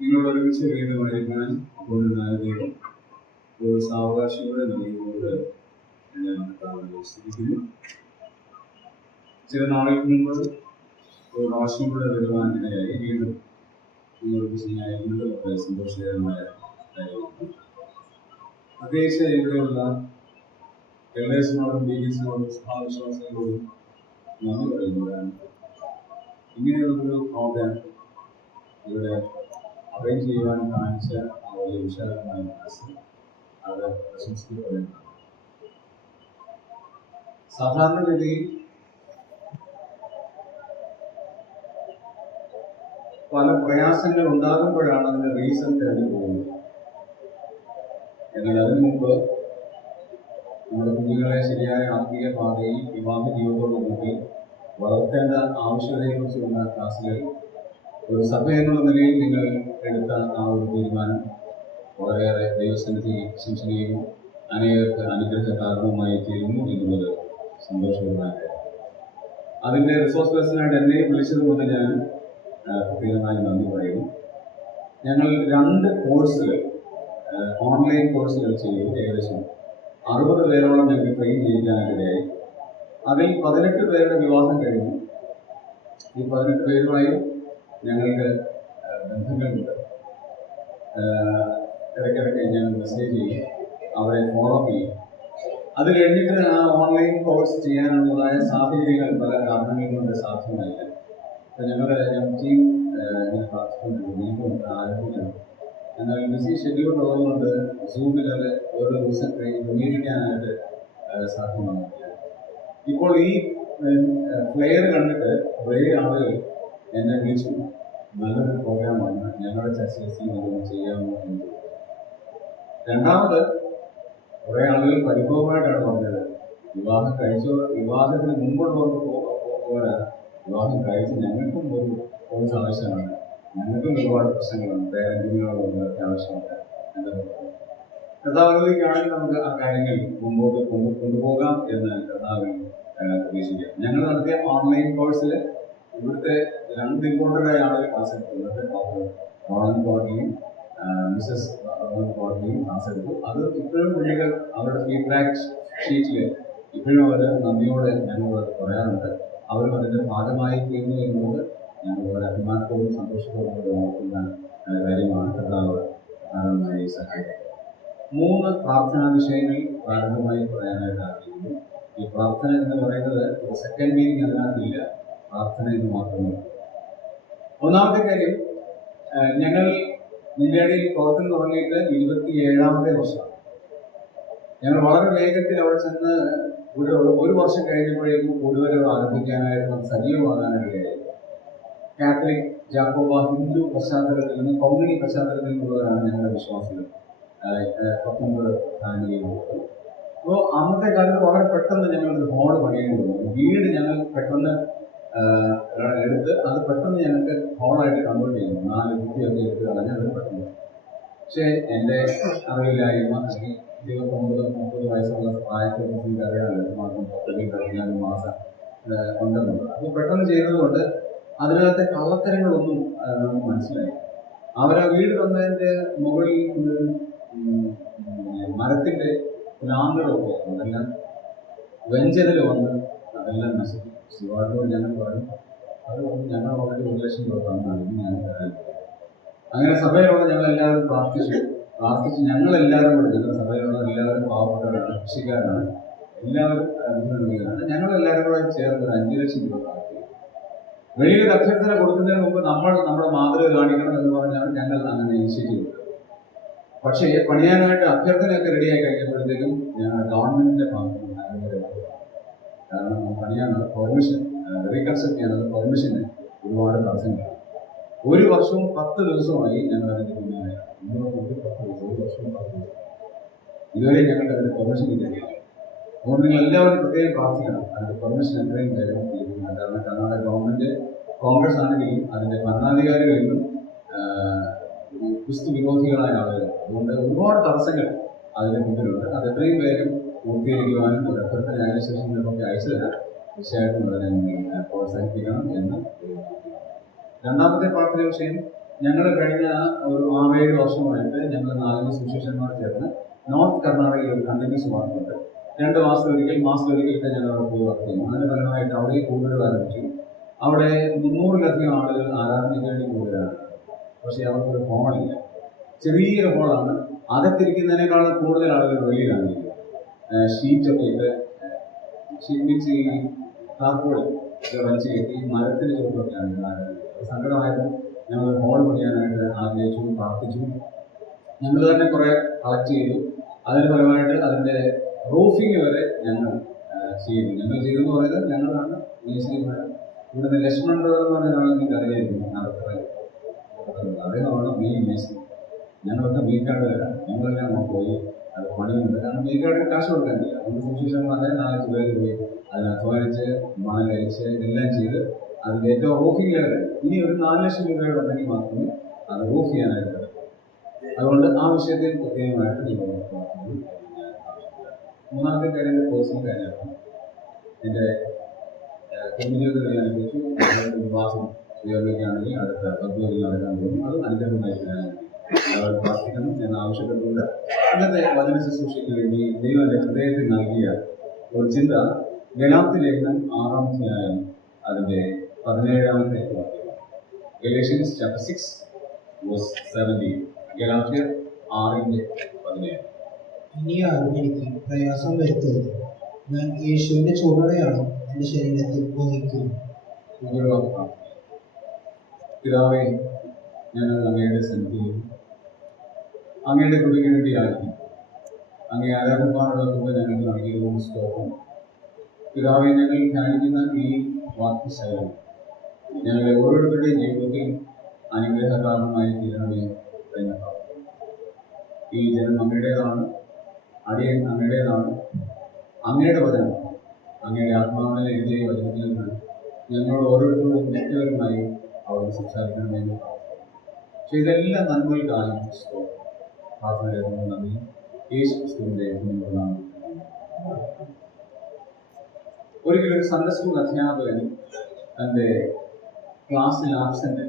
നിങ്ങളുടെ ഒരുമിച്ച് വീണ്ടുമായിരിക്കാൻ ദൈവം ഒരു സാവകാശിയുടെ നൽകിക്കൊണ്ട് ഞാൻ സ്ഥിതിക്കുന്നു. ചില നാളുകൾക്ക് മുമ്പ് ഒരു പ്രാവശ്യം കൂടെ വരുവാൻ ഇടയായി. വീണ്ടും നിങ്ങൾക്ക് ചെയ്യാനായിട്ട് വളരെ സന്തോഷകരമായ കാര്യമാണ്. പ്രത്യേകിച്ച് ഇവിടെയുള്ള എൽഡേഴ്സിനോടും ഡീലീസിനോടും സഭാവിശ്വാസികളോടും നന്ദി പറയുന്നതാണ്. ഇങ്ങനെയുള്ളൊരു പ്രോഗ്രാം ഇവിടെ അറേഞ്ച് ചെയ്യുവാൻ കാണിച്ച വളരെ വിശാലമായ മനസ്സ് അത് പ്രശംസിക്കപ്പെടുന്നതാണ്. സാധാരണഗതിയിൽ പല പ്രയാസങ്ങൾ ഉണ്ടാകുമ്പോഴാണ് അതിന്റെ റീസൺ തിരഞ്ഞു പോകുന്നത്. എന്നാൽ അതിനു മുമ്പ് നമ്മുടെ കുഞ്ഞുങ്ങളെ ശരിയായ ആത്മീയ പാതയിൽ വിവാഹ ജീവിതത്തോടുകൂടി വളർത്തേണ്ട ആവശ്യകതയെക്കുറിച്ചുള്ള ക്ലാസ്സുകൾ ഒരു സഭ എന്നുള്ള നിലയിൽ നിങ്ങൾ എടുത്ത ആ ഒരു തീരുമാനം വളരെയേറെ ദൈവസന്നിധി പ്രശംസനീയവും അനേകർക്ക് അനുഗ്രഹ കാരണവുമായി തീരുന്നു എന്നുള്ളത് സന്തോഷകരമായ കാര്യം. അതിൻ്റെ റിസോഴ്സ് പേഴ്സണായിട്ട് എന്നെ വിളിച്ചതുകൊണ്ട് ഞാൻ പ്രത്യേകമായി നന്ദി പറയുന്നു. ഞങ്ങൾ 2 കോഴ്സുകൾ ഓൺലൈൻ കോഴ്സുകൾ ചെയ്തു. ഏകദേശം 60 പേരോളം ഞങ്ങൾക്ക് ട്രെയിൻ ചെയ്യാനിടയായി. അതിൽ 18 പേരുടെ വിവാഹം കഴിഞ്ഞു. ഈ 18 പേരുമായി ഞങ്ങൾക്ക് ബന്ധങ്ങളുണ്ട്. ഇടയ്ക്കിടയ്ക്ക് ഞങ്ങൾ മെസ്സേജ് ചെയ്യും, അവരെ ഫോളോ ചെയ്യും. അത് കഴിഞ്ഞിട്ട് ആ ഓൺലൈൻ കോഴ്സ് ചെയ്യാനുള്ളതായ സാഹചര്യങ്ങൾ പല കാരണങ്ങൾ കൊണ്ട് സാധ്യമായില്ല. അപ്പോൾ ഞങ്ങൾ ടീം ഇങ്ങനെ പ്രാർത്ഥിച്ചുകൊണ്ടിരുന്നു ആരംഭിക്കണം. എന്നാൽ ബിസി ഷെഡ്യൂൾ ഉള്ളതുകൊണ്ട് സൂമിൽ അത് ഓരോ ദിവസം ക്രമീകരിക്കാനായിട്ട് സാധ്യമാകില്ല. ഇപ്പോൾ ഈ ഫ്ലെയർ കണ്ടിട്ട് കുറേ ആളുകൾ എന്നെ വിളിച്ചു, നല്ലൊരു പ്രോഗ്രാമാണ്, ഞങ്ങളുടെ ചർച്ചയിൽ ചെയ്യാമോ എന്ന് ചോദിച്ചു. രണ്ടാമത് കുറേ ആളുകൾ പരിഭവമായിട്ടാണ് പറഞ്ഞത്, വിവാഹത്തിന് മുമ്പുള്ളവർക്ക് പോരാ, വിവാഹം കഴിച്ച് ഞങ്ങൾക്കും ഒരു കോഴ്സ് ആവശ്യമാണ്, ഞങ്ങൾക്കും ഒരുപാട് പ്രശ്നങ്ങളുണ്ട്, പേരന്റിങ്ങുകളുണ്ട്, ആവശ്യമുണ്ട് എന്നൊക്കെ പറഞ്ഞു. കർത്താവിലേക്കാണെങ്കിൽ നമുക്ക് ആ കാര്യങ്ങൾ മുമ്പോട്ട് കൊണ്ടുപോകാം എന്ന് കർത്താവിൽ പ്രതീക്ഷിക്കാം. ഞങ്ങൾ നടത്തിയ ഓൺലൈൻ കോഴ്സിൽ ഇവിടുത്തെ 2 ഇമ്പോർട്ടൻ്റായ ആളുകൾ ക്ലാസ് എടുത്തുള്ളത് റോളൻ കോടതിയും മിസസ് റോളൻ കോടതിയും ക്ലാസ് എടുത്തു. അത് ഇപ്പോഴും കുട്ടികൾ അവരുടെ ഫീഡ്ബാക്ക് ഷീറ്റിൽ ഇപ്പോഴും അവർ നന്ദിയോടെ ഞങ്ങളത് പറയാറുണ്ട്. അവരും അതിൻ്റെ ഭാഗമായി തീർന്നു എന്നുള്ളത് ഞങ്ങൾ വളരെ അഭിമാനത്തോടും സന്തോഷത്തോടും കൂടി ഓർക്കുന്ന കാര്യമാണ്. കർത്താവ് പ്രധാനമായി സഹായിക്കുന്നത്. 3 പ്രാർത്ഥനാ വിഷയങ്ങൾ പ്രാരംഭമായി പറയാനായിട്ട് ആഗ്രഹിക്കുന്നു. ഈ പ്രാർത്ഥന എന്ന് പറയുന്നത് ഒരു സെക്കൻഡ് മീനിങ് അതിനകത്തില്ല, പ്രാർത്ഥന എന്ന് മാത്രമേ. ഒന്നാമത്തെ കാര്യം, ഞങ്ങൾ നിങ്ങളുടെ പ്രവർത്തനം തുടങ്ങിയിട്ട് 27ാമത്തെ വർഷമാണ്. ഞങ്ങൾ വളരെ വേഗത്തിൽ അവിടെ ചെന്ന് ഒരു വർഷം കഴിഞ്ഞപ്പോഴേക്കും കൂടുതൽ ആരംഭിക്കാനായിട്ട് സജീവമാകാനിടയായി. കാത്തലിക്, ജാക്കോബ, ഹിന്ദു പശ്ചാത്തലത്തിൽ നിന്ന്, കൊങ്ങിണി പശ്ചാത്തലത്തിൽ നിന്നുള്ളവരാണ് ഞങ്ങളുടെ വിശ്വാസികൾ. 19 ഫാമിലിയിലുള്ളത്. അപ്പോൾ അന്നത്തെ കാലത്ത് വളരെ പെട്ടെന്ന് ഞങ്ങളൊരു ഹോള് പണിയേണ്ടി വന്നു. വീട് ഞങ്ങൾ പെട്ടെന്ന് എടുത്ത് അത് പെട്ടെന്ന് ഞങ്ങൾക്ക് ഹോളായിട്ട് കൺവേർട്ട് ചെയ്യുന്നു. 4 കുട്ടിയൊക്കെ എടുത്ത് കളഞ്ഞാൽ അത് പെട്ടെന്ന്. പക്ഷേ എൻ്റെ അറിവില്ലായ്മ, അല്ലെങ്കിൽ 29-30 വയസ്സുള്ള പ്രായത്തെക്കുറിച്ച് എനിക്ക് അറിയാമല്ലോ, മാത്രം 14 മാസം ഉണ്ടെന്നുള്ളത്. അപ്പോൾ പെട്ടെന്ന് ചെയ്തതുകൊണ്ട് അതിനകത്തെ കള്ളത്തരങ്ങളൊന്നും നമുക്ക് മനസ്സിലായി. അവർ ആ വീട് തന്നതിൻ്റെ മുകളിൽ മരത്തിൻ്റെ പ്ലാന്റുകളൊക്കെ അതെല്ലാം വെഞ്ചതിൽ വന്ന് അതെല്ലാം നശിപ്പിച്ചു. ശിവാട്ടോട് ഞങ്ങൾ പറഞ്ഞു, അത് വന്ന് ഞങ്ങൾ ഓൾറെഡി 1 ലക്ഷം രൂപ തന്നാണ് ഞാൻ തരാൻ. അങ്ങനെ സഭയിലുള്ള ഞങ്ങളെല്ലാവരും പ്രാർത്ഥിച്ച് ഞങ്ങളെല്ലാവരും കൂടി, ഞങ്ങളുടെ സഭയിലുള്ള എല്ലാവരും പാവപ്പെട്ടവരാണ്, കൃഷിക്കാരാണ്, എല്ലാവരും അഭിനന്ദികളാണ്. ഞങ്ങളെല്ലാവരും കൂടെ ചേർന്ന് 5 ലക്ഷം രൂപ പ്രാർത്ഥിക്കും. വെളിയിൽ അഭ്യർത്ഥന കൊടുക്കുന്നതിന് മുമ്പ് നമ്മുടെ മാതൃക കാണിക്കണം എന്ന് പറഞ്ഞാണ് ഞങ്ങൾ അങ്ങനെ ഇനിഷ്യേറ്റീവ് എടുത്തത്. പക്ഷേ പണിയാനായിട്ട് അഭ്യർത്ഥനയൊക്കെ റെഡിയായി കഴിഞ്ഞപ്പോഴത്തേക്കും ഞങ്ങൾ ഗവൺമെന്റിന്റെ ഭാഗത്ത് കാരണം പണിയാനുള്ള പെർമിഷൻ, റീകൺസ്ട്രക്ട് ചെയ്യാനുള്ള പെർമിഷന് ഒരുപാട് തടസ്സങ്ങളാണ്. 1 വർഷവും 10 ദിവസമായി ഞങ്ങൾ അതിൻ്റെ പിന്നാലെ. 10 ദിവസം, 1 വർഷവും 10 ദിവസം ഇതുവരെ ഞങ്ങൾക്ക് അതിന് പെർമിഷൻ കിട്ടിയില്ല. അതുകൊണ്ട് നിങ്ങൾ എല്ലാവരും പ്രത്യേകം പ്രാർത്ഥിക്കണം, അതിൻ്റെ പെർമിഷൻ എത്രയും വേഗം ലഭിക്കുന്നത്. കാരണം കർണാടക ഗവൺമെന്റ് കോൺഗ്രസ് ആണെങ്കിലും അതിൻ്റെ ഭരണാധികാരികളിലും ക്രിസ്തു വിരോധികളായ ആളുകൾ. അതുകൊണ്ട് ഒരുപാട് തടസ്സങ്ങൾ അതിന് മുന്നിലുണ്ട്. അത് എത്രയും വേഗം പൂർത്തീകരിക്കുവാനും ഒരു അഭ്യർത്ഥന അതിനുശേഷം നിങ്ങൾക്ക് അയച്ചു തരാം. തീർച്ചയായിട്ടും അതിനെ പ്രോത്സാഹിപ്പിക്കണം എന്ന്. രണ്ടാമത്തെ പ്രാർത്ഥന വിഷയം ഞങ്ങൾ കഴിഞ്ഞ ഒരു 6-7 വർഷമായിട്ട് ഞങ്ങൾ 4 സുശേഷന്മാർ ചേർന്ന് നോർത്ത് കർണാടകയിൽ ഒരു കണ്ടിന്യൂസ് വർക്കുണ്ട്. 2 മാസത്തിലൊരിക്കലൊക്കെ ഞങ്ങൾ അവിടെ പോയി വർക്ക് ചെയ്യും. അതിന്റെ ഫലമായിട്ട് അവിടെ കൂടുതൽ ആരംഭിച്ചു. അവിടെ 300-ലധികം ആളുകൾ ആരാധനയ്ക്ക് വേണ്ടി കൂടുതലാണ്. പക്ഷേ അവർക്കൊരു ഹോളില്ല. ചെറിയൊരു ഹോളാണ്. അകത്തിരിക്കുന്നതിനേക്കാൾ കൂടുതൽ ആളുകൾ വെളിയിലാണ് ഷീറ്റൊക്കെ ഇട്ട്, ഷീറ്റ് മീൻസ് ഈ താർപോളി വലിച്ചു കയറ്റി മരത്തിന് ചുവട്ടിലൊക്കെയാണ് ആരാധിക്കുന്നത്. സങ്കടമായപ്പോൾ ഞങ്ങൾ ഹോൾ പണിയാനായിട്ട് ആഗ്രഹിച്ചു, പ്രാർത്ഥിച്ചു. ഞങ്ങൾ തന്നെ കുറെ കളക്ട് ചെയ്തു. അതിന് ഫലമായിട്ട് അതിന്റെ റൂഫിംഗ് വരെ ഞങ്ങൾ ചെയ്തു. ഞങ്ങൾ ചെയ്തെന്ന് പറയുന്നത് ഞങ്ങളാണ് മേശരിമാർ. ഇവിടുന്ന് ലക്ഷ്മൺ ബ്രദർ എന്ന് പറഞ്ഞ ഒരാളെ നിങ്ങൾക്ക് അറിയായിരിക്കും. അദ്ദേഹമാണ് മെയിൻ മേശരി. ഞങ്ങളൊക്കെ മീക്കാടുകാരാണ്. ഞങ്ങളെല്ലാം പോയി അത് പണിയുന്നുണ്ട്. കാരണം മീക്കാടിന് കാശ് കൊടുക്കാനില്ല. അതുകൊണ്ട് സുശേഷന്മാരെ 4 പേര് പോയി അതിന് അധ്വാനിച്ച് മണലരിച്ച് ഇതെല്ലാം ചെയ്ത് അതിന്റെ ഏറ്റവും റൂഫിംഗ് ലെവലായി. ഇനി ഒരു 4 ലക്ഷം രൂപയുടെ ഉണ്ടെങ്കിൽ മാത്രമേ അത് റൂഫ് ചെയ്യാനായിട്ട് പറ്റും. അതുകൊണ്ട് ആ വിഷയത്തിൽ പ്രത്യേകമായിട്ട് മൂന്നാമത്തെ കാര്യം പേഴ്സണൽ കാര്യമാണ്. എൻ്റെ കുടുംബജീവിതത്തിൽ ഞാൻ അനുഭവിച്ചു. വിവാഹം ചെയ്യുകയാണെങ്കിൽ അടുത്ത ഫെബ്രുവരിയിൽ നടക്കാൻ പോകും. അത് അനുഗ്രഹമായിട്ട് ഞാൻ പ്രാർത്ഥിക്കണം എന്ന് ആവശ്യപ്പെട്ടുകൊണ്ട് ഇന്നത്തെ വചന ശുശ്രൂഷയ്ക്ക് വേണ്ടി ദൈവം എൻ്റെ ഹൃദയത്തിൽ നൽകിയ ഒരു ചിന്ത ഗലാത്യ ലേഖനം 6-ാം അധ്യായം അതിൻ്റെ 17-ാമത്തെ വാക്യമാണ്. Galatians chapter 6:17. ഗലാത്യർ 6:17. ഇനി ആരും എനിക്ക് പ്രയാസം വരുത്തരുത്. ഞാൻ യേശുവിന്റെ ചുവടെയാണ് എന്റെ ശരീരത്തിൽ വഹിക്കുന്നു. പിതാവേ, ഞങ്ങൾ അങ്ങയുടെ സന്നിധിയിൽ അങ്ങയുടെ കൃപയ്ക്ക് വേണ്ടിയായിരിക്കും. അങ്ങേ ആരാധനപ്പാടുള്ള കൃപ ഞങ്ങൾക്ക് നൽകിയതും സ്തോത്രം. പിതാവെ, ഞങ്ങൾ ധ്യാനിക്കുന്ന ഈ വാക്യശൈലം ഞങ്ങളുടെ ഓരോരുത്തരുടെയും ജീവിതത്തിൽ അനുഗ്രഹകാരണമായി തീരണമേ എന്ന് പ്രാർത്ഥിക്കുന്നു. ഈ ജനം അങ്ങയുടേതാണ്, അടിയൻ അങ്ങയുടേതാണ്, അങ്ങയുടെ വചനമാണ്. അങ്ങയുടെ ആത്മാവിനെ എഴുതിയ വചനത്തിൽ നിന്ന് ഞങ്ങളോട് ഓരോരുത്തരോടും വ്യക്തിപരമായി അവിടെ സംസാരിക്കണമെന്ന് പ്രാർത്ഥിക്കുന്നു. പക്ഷെ ഇതെല്ലാം നന്മകൾക്കായും പ്രാർത്ഥന നന്ദി. യേശു ക്രിസ്തുവിന്റെ ഒരിക്കലൊരു സൺഡേ സ്കൂൾ അധ്യാപകൻ തൻ്റെ ക്ലാസ്സിൽ ആബ്സെന്റ്.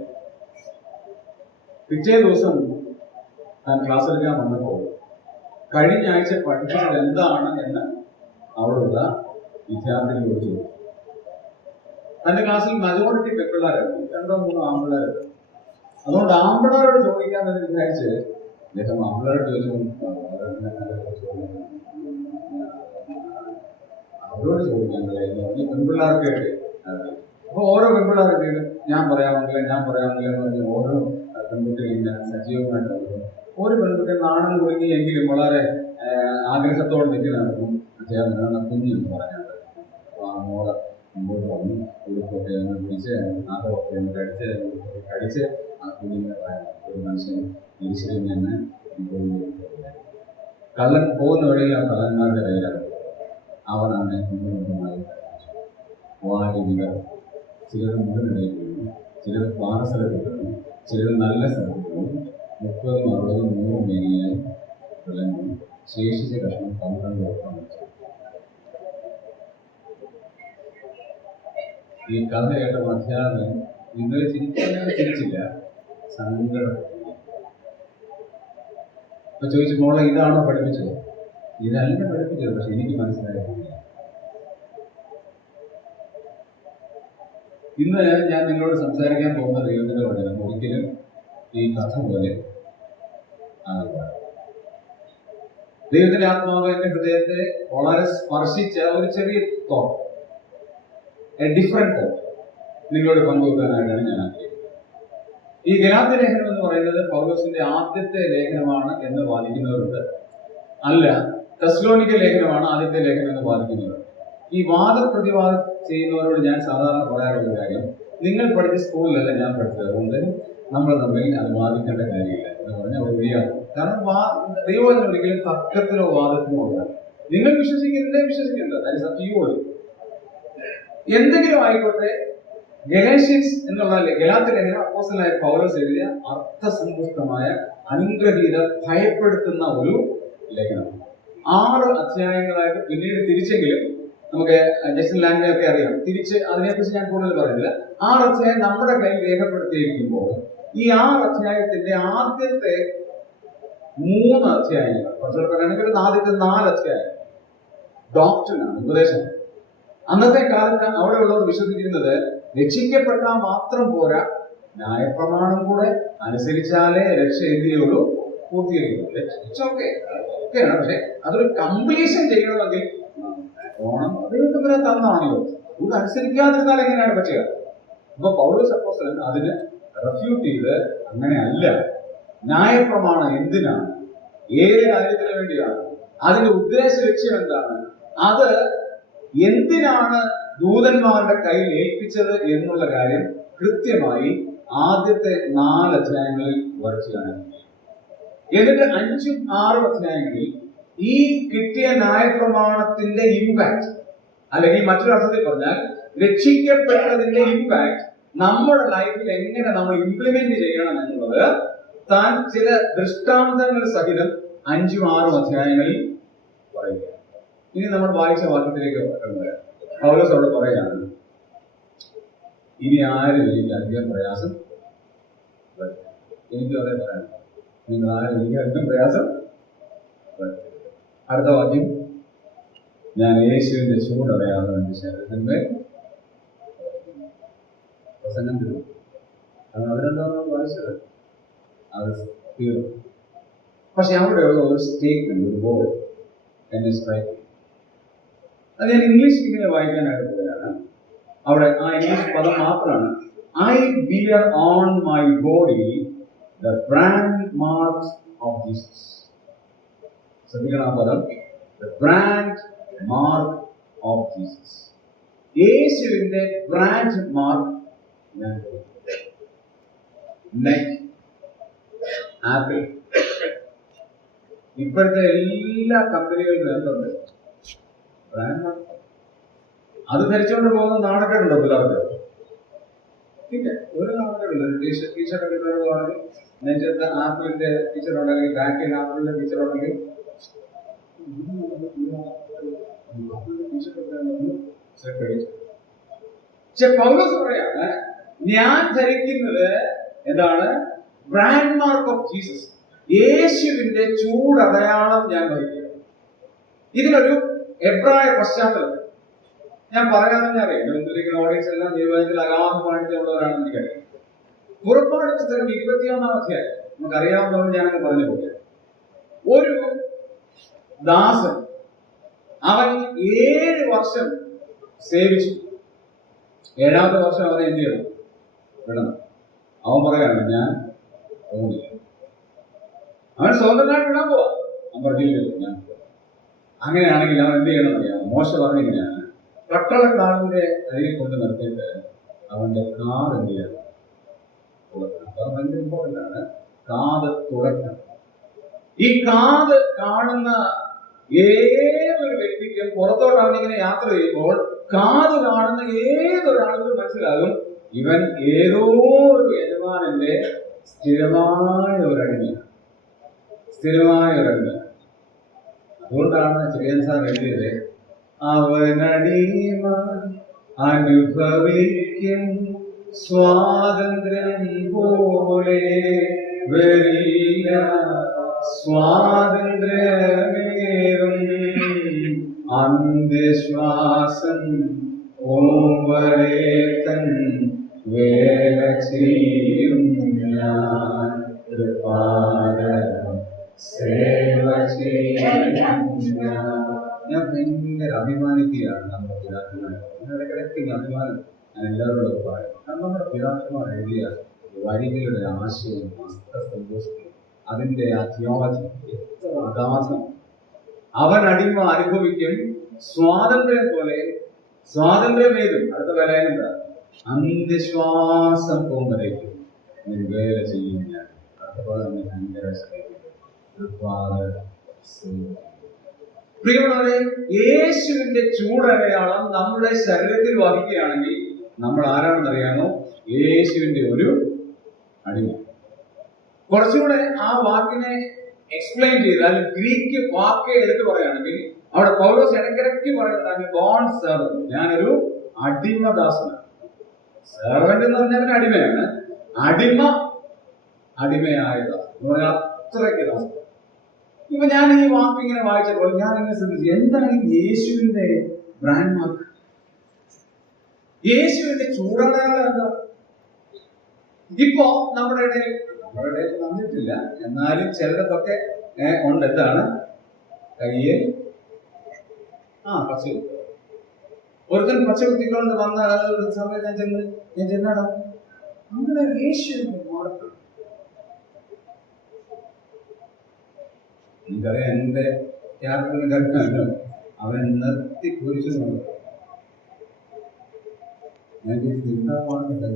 പിറ്റേ ദിവസം താൻ ക്ലാസ് എടുക്കാൻ വന്നപ്പോൾ കഴിഞ്ഞ ആഴ്ച പഠിപ്പിച്ചത് എന്താണ് എന്ന് അവിടെയുള്ള വിദ്യാർത്ഥികളോട് ചോദിച്ചു. തന്റെ ക്ലാസ്സിൽ മജോറിറ്റി പെൺപിള്ളേരായിരുന്നു, 2-3 ആൺപിള്ളേരായിരുന്നു. അതുകൊണ്ട് ആൺപിള്ളേരോട് ചോദിക്കാമെന്ന് വിചാരിച്ച് അദ്ദേഹം ആൺപിള്ളേരോട് അവരോട് ചോദിക്കാൻ കഴിയുന്നു. ഈ പെൺപിള്ളേർക്ക് അപ്പൊ ഓരോ പെൺപിള്ളേർക്കും ഞാൻ പറയാമെങ്കിലേ എന്ന് പറഞ്ഞ് ഓരോ പെൺകുട്ടികൾ ഇങ്ങനെ സജീവമായിട്ട് നടക്കും. ഒരു പെൺകുട്ടി നാണം കുടുങ്ങിയെങ്കിലും വളരെ ആഗ്രഹത്തോടെ നിൽക്കുന്നതായിരുന്നു അദ്ദേഹം കുഞ്ഞെന്ന് പറഞ്ഞത്. അപ്പൊ ആ മോളെ മുമ്പോട്ട് വന്നു, ഉടുപ്പൊക്കെ ഒന്ന് പിടിച്ച് നാഗമൊക്കെ ഒന്ന് കടിച്ച് ആ കുഞ്ഞിനെ ഒരു മനുഷ്യൻ ഈശ്വരൻ തന്നെ കള്ളൻ പോകുന്ന വഴിയിൽ ആ കള്ളന്മാരുടെ കയ്യിലാണ്. അവരാണ് മുന്നോട്ടുമായി വാലികൾ. ചിലർ മുകളിലിടയിൽ വീണു, ചിലർ പാറസ്ഥലത്ത് വീണു, ചിലർ നല്ല സ്ഥലത്ത് വീണു. 30, 60, 100 മേനിയായി വിളഞ്ഞു. ശേഷിച്ച കഷ്ണം 12 വർഷം വെച്ചു. ഈ കഥ കേട്ട അധ്യാപകൻ ഇന്നലെ ചിരിച്ചില്ല, സങ്കടപ്പെട്ടു. അപ്പൊ ചോദിച്ചു, മോളെ ഇതാണോ പഠിപ്പിച്ചത്? ഇതല്ല പഠിപ്പിച്ചത്, പക്ഷെ എനിക്ക് മനസ്സിലായിട്ടില്ല. ഇന്ന് ഞാൻ നിങ്ങളോട് സംസാരിക്കാൻ പോകുന്ന ദൈവത്തിന്റെ വചനം ഒരിക്കലും ഈ കഥ പോലെ ആകുക. ദൈവത്തിന്റെ ആത്മാവ് എന്റെ ഹൃദയത്തെ വളരെ സ്പർശിച്ച ഒരു ചെറിയ തോട്ട്, ഡിഫറെന്റ് തോട്ട് നിങ്ങളോട് പങ്കുവെക്കാനായിട്ടാണ് ഞാൻ ആഗ്രഹിക്കുന്നത്. ഈ ഗലാത്യ ലേഖനം എന്ന് പറയുന്നത് പൗലോസിന്റെ ആദ്യത്തെ ലേഖനമാണ് എന്ന് വാദിക്കുന്നവരുണ്ട്. അല്ല, തെസ്സലോനിക്ക ലേഖനമാണ് ആദ്യത്തെ ലേഖനം എന്ന് വാദിക്കുന്നവരുണ്ട്. ഈ വാദപ്രതിവാദം ചെയ്യുന്നവരോട് ഞാൻ സാധാരണ പറയാറുള്ള കാര്യം, നിങ്ങൾ പഠിച്ച സ്കൂളിലല്ല ഞാൻ പഠിച്ചത്, അതുകൊണ്ട് നമ്മൾ തമ്മിൽ അത് വാദിക്കേണ്ട കാര്യമില്ല എന്ന് പറഞ്ഞാൽ ഒഴിയാണ്. കാരണം ദൈവവചനം ഒരിക്കലും തർക്കത്തിലോ വാദത്തിനോ ഉള്ളതാണ്. നിങ്ങൾ വിശ്വസിക്കുന്നതേ വിശ്വസിക്കുന്നത്, അത് സത്യവുള്ളൂ. എന്തെങ്കിലും ആയിക്കോട്ടെ, ഗലേഷ്യൻസ് എന്നുള്ള ഗലാത്യ ലേഖനം അപ്പോസ്തലനായ പൗലോസ് എഴുതിയ അർത്ഥസമ്പുഷ്ടമായ അനുഗ്രഹീത ഭയപ്പെടുത്തുന്ന ഒരു ലേഖനമാണ്. 6 അധ്യായങ്ങളായിട്ട് പിന്നീട് തിരിച്ചെങ്കിലും നമുക്ക് ജസ്റ്റിൻ ലാൻഡിനെ ഒക്കെ അറിയാം. തിരിച്ച് അതിനെക്കുറിച്ച് ഞാൻ കൂടുതൽ പറയുന്നില്ല. 6 അധ്യായം നമ്മുടെ കയ്യിൽ രേഖപ്പെടുത്തിയിരിക്കുമ്പോൾ ഈ 6 അധ്യായത്തിന്റെ ആദ്യത്തെ 3 അധ്യായങ്ങൾ, കുറച്ചുകൂടെ പറയുകയാണെങ്കിൽ ആദ്യത്തെ 4 അധ്യായം ഡോക്ട്രിനാണ്, ഉപദേശം. അന്നത്തെ കാലത്ത് അവിടെ ഉള്ളവർ വിശ്വസിക്കുന്നത് രക്ഷിക്കപ്പെട്ടാൽ മാത്രം പോരാ, ന്യായപ്രമാണം കൂടെ അനുസരിച്ചാലേ രക്ഷ എന്ത് ചെയ്യുള്ളൂ, പൂർത്തീകരിക്കുള്ളൂ. ഓക്കെയാണ്, പക്ഷെ അതൊരു കംപ്ലീഷൻ ചെയ്യണമെങ്കിൽ ഓണം ദൈവത്തിന് വരെ തന്നാണല്ലോ, ഇത് അനുസരിക്കാതിരുന്നാൽ എങ്ങനെയാണ് പറ്റുക? അപ്പൊ പൗലോസ് അപ്പോസ്തലൻ അതിന് റെഫ്യൂട്ട് ചെയ്ത് അങ്ങനെയല്ല, ന്യായപ്രമാണം എന്തിനാണ്, ഏത് കാര്യത്തിന് വേണ്ടിയാണ്, അതിന്റെ ഉദ്ദേശ ലക്ഷ്യം എന്താണ്, അത് എന്തിനാണ് ദൂതന്മാരുടെ കയ്യിൽ ഏൽപ്പിച്ചത് എന്നുള്ള കാര്യം കൃത്യമായി ആദ്യത്തെ 4 അധ്യായങ്ങളിൽ വരച്ചു കാണാൻ. എന്നിട്ട് 5ഉം 6ഉം അധ്യായങ്ങളിൽ ഈ കിട്ടിയ ന്യായപ്രമാണത്തിന്റെ ഇമ്പാക്ട്, അല്ലെങ്കിൽ മറ്റൊരു അർത്ഥത്തിൽ പറഞ്ഞാൽ രക്ഷിക്കപ്പെട്ടതിന്റെ ഇമ്പാക്ട് നമ്മുടെ ലൈഫിൽ എങ്ങനെ നമ്മൾ ഇംപ്ലിമെന്റ് ചെയ്യണം എന്നുള്ളത് താൻ ചില ദൃഷ്ടാന്തങ്ങൾ സഹിതം 5ഉം 6ഉം അധ്യായങ്ങളിൽ പറയുക. ഇനി നമ്മൾ വായിച്ച വാക്യത്തിലേക്ക് വരാം. പൗലോസ് അവിടെ പറയുകയാണ്, ഇനി ആരും എനിക്ക് അധികം പ്രയാസം വരും. എനിക്കും അതേ പറയാം, നിങ്ങൾ ആരും എനിക്ക് അധികം പ്രയാസം വരും. അടുത്ത വാക്യം, ഞാൻ യേശുവിന്റെ ചൂടടയാളം എന്റെ ശരീരത്തിന്മേൽ പ്രസംഗം തരും. കാരണം അതിനെന്താണ് വായിച്ചത്, അത് തീർന്നു. പക്ഷെ അവിടെയുള്ള ഒരു സ്റ്റേറ്റ്മെന്റ്, ഒരു വേർഡ് എന്നെ സ്ട്രൈക്ക്. അത് ഞാൻ ഇംഗ്ലീഷ് ഇങ്ങനെ വായിക്കാനായിട്ട് പോവുകയാണ്. അവിടെ ആ ഇംഗ്ലീഷ് പദം മാത്രമാണ്, I bear on my body the brand marks of Jesus. ശ്രദ്ധിക്കണം ആ പദം, the brand mark of Jesus. യേശുവിന്റെ ബ്രാൻഡ് മാർക്ക് ഞാൻ നെക്ക്, ആപ്പിൾ. ഇപ്പോഴത്തെ എല്ലാ കമ്പനികളിലും എന്തുണ്ട്, ബ്രാൻഡ് മാർക്ക്. അത് ധരിച്ചുകൊണ്ട് പോകുന്ന നാണക്കേടുണ്ടോ പിള്ളേർക്ക്? ഇല്ല, ഒരു നാണക്കേടില്ല. ടീഷർട്ട് കിട്ടുകയാണെങ്കിൽ നെഞ്ചത്ത് ആപ്പിളിന്റെ ടീച്ചർ ഉണ്ടെങ്കിൽ, ബാക്കിൽ ആപ്പിളിന്റെ ടീച്ചർ ഉണ്ടെങ്കിൽ പക്ഷെ പൗലോസ് പറയാണ്, ഞാൻ ധരിക്കുന്നത് എന്താണ്, ബ്രാൻഡ് മാർക്ക് ഓഫ് ജീസസ്, യേശുവിന്റെ ചൂടടയാളം ഞാൻ വഹിക്കുക. ഇതിനൊരു എബ്രായ പശ്ചാത്തലം ഞാൻ പറയാമെന്ന് അറിയാം. മുമ്പിലിരിക്കുന്ന ഓഡിയൻസ് എല്ലാം ദൈവത്തിൽ അഗാധമായിട്ടുള്ളവരാണെന്ന് എനിക്കറിയാം. പുറപ്പാട് പുസ്തകം 21-ാം അധ്യായം നമുക്കറിയാവുന്നവർ ഞാനങ്ങ് പറഞ്ഞു പോകെ. ഒരു ദാസൻ അവൻ 7 വർഷം സേവിച്ചു, 7ാമത്തെ വർഷം അവനെ എന്ത് ചെയ്യണം, വിടണം. അവൻ പറയാണ്, ഞാൻ പോകുന്നില്ല. അവൻ സ്വതന്ത്രനായിട്ട് വിടാൻ പോവാ. അവൻ പറഞ്ഞില്ല, ഞാൻ അങ്ങനെയാണെങ്കിൽ അവൻ എന്ത് ചെയ്യണം അറിയാം? മോശ പറഞ്ഞിങ്ങനെയാണ്, പട്ടളക്കാരന്റെ കയ്യിൽ കൊണ്ട് നിർത്തിയിട്ട് അവന്റെ കാത് എന്ത് ചെയ്യണം, തുളക്കണം. അത് ഭയങ്കര ഇമ്പോർട്ടന്റ് ആണ്, കാത് തുളക്കണം. ഈ കാത് കാണുന്ന ഏതൊരു വ്യക്തിക്കും പുറത്തോട്ട് അവനിങ്ങനെ യാത്ര ചെയ്യുമ്പോൾ കാത് കാണുന്ന ഏതൊരാൾക്കും മനസ്സിലാകും, ഇവൻ ഏതോ ഒരു യജമാനന്റെ സ്ഥിരമായ ഒരു അടിമയാണ്, സ്ഥിരമായ ഒരു അടിമയാണ്. അതുകൊണ്ടാണ് ചെറിയൻ സാർ എഴുതിയത്, അവനടിമ അനുഭവിക്കും സ്വാതന്ത്ര്യം പോലെ വരില്ല, സ്വാതന്ത്ര്യമേറും അന്ത്യശ്വാസം ഓവരെ തൻ വേല ചെയ്യും ഞാൻ, സേവ ചെയ്യും ഞാൻ ഭയങ്കര അഭിമാനിക്കുകയാണ് നമ്മുടെ പിതാക്കന്മാരെ. ഇടയ്ക്കിടയ്ക്ക് അഭിമാനം ഞാൻ എല്ലാവരോടും പറയും. കാരണം നമ്മുടെ പിതാക്കന്മാർ എഴുതിയ വരികളുടെ ആശയം, സന്തോഷം, അതിന്റെ ആ തിയോളജി എത്ര അഗാധം. അവൻ അടിമ അനുഭവിക്കും സ്വാതന്ത്ര്യം പോലെ, സ്വാതന്ത്ര്യമേതും അടുത്ത വിലയെന്താ, അന്ത്യശ്വാസം പോകുമ്പോഴേക്കും വേല ചെയ്യും ഞാൻ. അതുപോലെ തന്നെ ഭയങ്കര പ്രിയമുള്ളവരെ, യേശുവിന്റെ ചൂടടയാളം നമ്മുടെ ശരീരത്തിൽ വഹിക്കുകയാണെങ്കിൽ നമ്മൾ ആരാണെന്നറിയാമോ? യേശുവിന്റെ ഒരു അടിമ. കുറച്ചുകൂടെ ആ വാക്കിനെ എക്സ്പ്ലെയിൻ ചെയ്താൽ, ഗ്രീക്ക് വാക്ക് എടുത്ത് പറയുകയാണെങ്കിൽ അവിടെ പൗലോസ് ഇടയ്ക്കിടയ്ക്ക് പറയുന്നതാണ് ബോൺ സെർവന്റ്. ഞാനൊരു അടിമദാസനാണ്. സെർവന്റ് എന്ന് പറഞ്ഞാൽ അടിമയാണ്. അടിമ അടിമയായതാണ് എന്ന് പറഞ്ഞാൽ അത്രയ്ക്ക് ദാസം. ഇപ്പൊ ഞാൻ ഈ വാക്ക് ഇങ്ങനെ വായിച്ചപ്പോൾ ഞാൻ ഇങ്ങനെ ശ്രദ്ധിച്ചു, എന്താണ് ഈ യേശുവിന്റെ ബ്രാൻഡ് മാർക്ക്? യേശുവിന്റെ ചൂടടയാളം എന്താ? ഇപ്പോ നമ്മുടെ ഇടയിൽ വന്നിട്ടില്ല, എന്നാലും ചിലതൊക്കെ ഉണ്ട്. എന്താണ്? കയ്യിൽ പച്ച കുത്തി. ഒരുത്തൻ പച്ച കുത്തിക്കൊണ്ട് വന്ന സമയത്ത് ഞാൻ ചെന്നാടാ അങ്ങനെ യേശുവിന്റെ മാർക്ക്. എനിക്കറിയാം, എന്റെ ക്യാപ്റ്റന് കരുതാനോ അവൻ നിർത്തി കുറിച്ചു നോക്കും. ഞാൻ ചിന്താവാണുണ്ട്,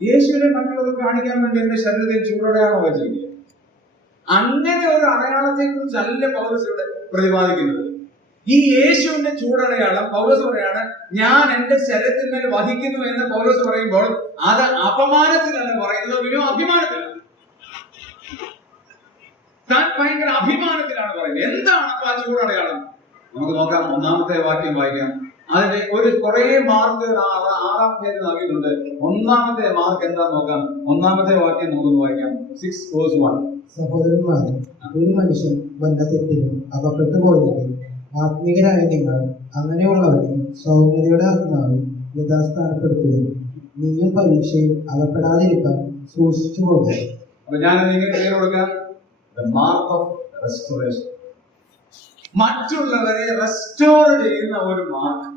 യേശുവിനെ മറ്റുള്ളവർ കാണിക്കാൻ വേണ്ടി എന്റെ ശരീരത്തിൽ ചൂടടയാളം വെച്ചിരിക്കുക. അങ്ങനെ ഒരു അടയാളത്തെ കുറിച്ചല്ല പൗലോസ് ഇവിടെ പ്രതിപാദിക്കുന്നത്. ഈ യേശുവിന്റെ ചൂടടയാളം പൗലോസ് പറയാണ്, ഞാൻ എന്റെ ശരീരത്തിന്മേൽ വഹിക്കുന്നു എന്ന് പൗലോസ് പറയുമ്പോൾ അത് അപമാനത്തിലല്ല പറയുന്നത്, പിന്നെ അഭിമാനത്തിലാണ്. താൻ ഭയങ്കര അഭിമാനത്തിലാണ് പറയുന്നത്. എന്താണ് അപ്പൊ ആ ചൂടടയാളം? നമുക്ക് നോക്കാം. 1-ാമത്തെ വാക്യം വായിക്കാം. അതിന്റെ കുറെ മാർക്ക് 6-ാം അധ്യായത്തിൽ നൽകിയിട്ടുണ്ട്. 1-ാമത്തെ മാർക്ക് എന്താ നോക്കാം. 1-ാമത്തെ വാക്യം നമുക്കൊന്ന് വായിക്കാം. 6:1. സഹോദരന്മാരെ, ഒരു മനുഷ്യൻ വല്ല തെറ്റിലും അകപ്പെട്ടു പോയെങ്കിൽ ആത്മീയരായ നിങ്ങൾ അങ്ങനെയുള്ളവരെ സൗമ്യതയുടെ ആത്മാവിൽ യഥാസ്ഥാനപ്പെടുത്തുകയും നീയും പരീക്ഷയിൽ അകപ്പെടാതിരിക്കാൻ സൂക്ഷിച്ചു പോകുക. അപ്പൊ ഞാനത് ഇങ്ങനെ പേര് കൊടുക്കാം, the mark of restoration. മറ്റുള്ളവരെ റെസ്റ്റോർ ചെയ്യുന്ന ഒരു മാർക്ക്.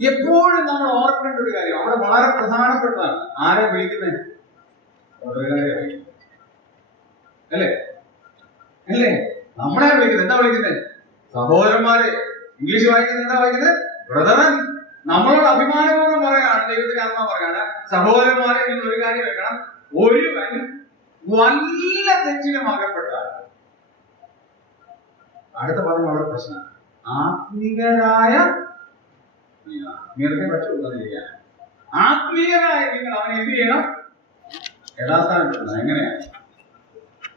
എപ്പോഴും നമ്മൾ ഓർക്കേണ്ട ഒരു കാര്യം, അവിടെ വളരെ പ്രധാനപ്പെട്ടതാണ്. ആരെ വിളിക്കുന്നത്? അല്ലേ അല്ലേ നമ്മളെ വിളിക്കുന്നത്. എന്താ വിളിക്കുന്നത്? സഹോദരന്മാരെ. ഇംഗ്ലീഷ് വായിക്കുന്നത് എന്താ വായിക്കുന്നത്? ബ്രദറൻ. നമ്മളോട് അഭിമാനപൂർവ്വം പറയാണ്, ദൈവത്തിന്റെ ആത്മാ പറയാണ്, സഹോദരന്മാരെ നിങ്ങൾ ഒരു കാര്യം വെക്കണം, ഒരുവൻ വല്ല തെറ്റിലും അകപ്പെട്ടാൽ. അടുത്ത പദം വളരെ പ്രശ്നമാണ്. ആത്മീയരായ നിങ്ങൾക്ക് പറ്റുക. ആത്മീയരായ നിങ്ങൾ അവനെ എന്ത് ചെയ്യണം? യഥാസ്ഥാനപ്പെടുന്നത്. എങ്ങനെയാണ്?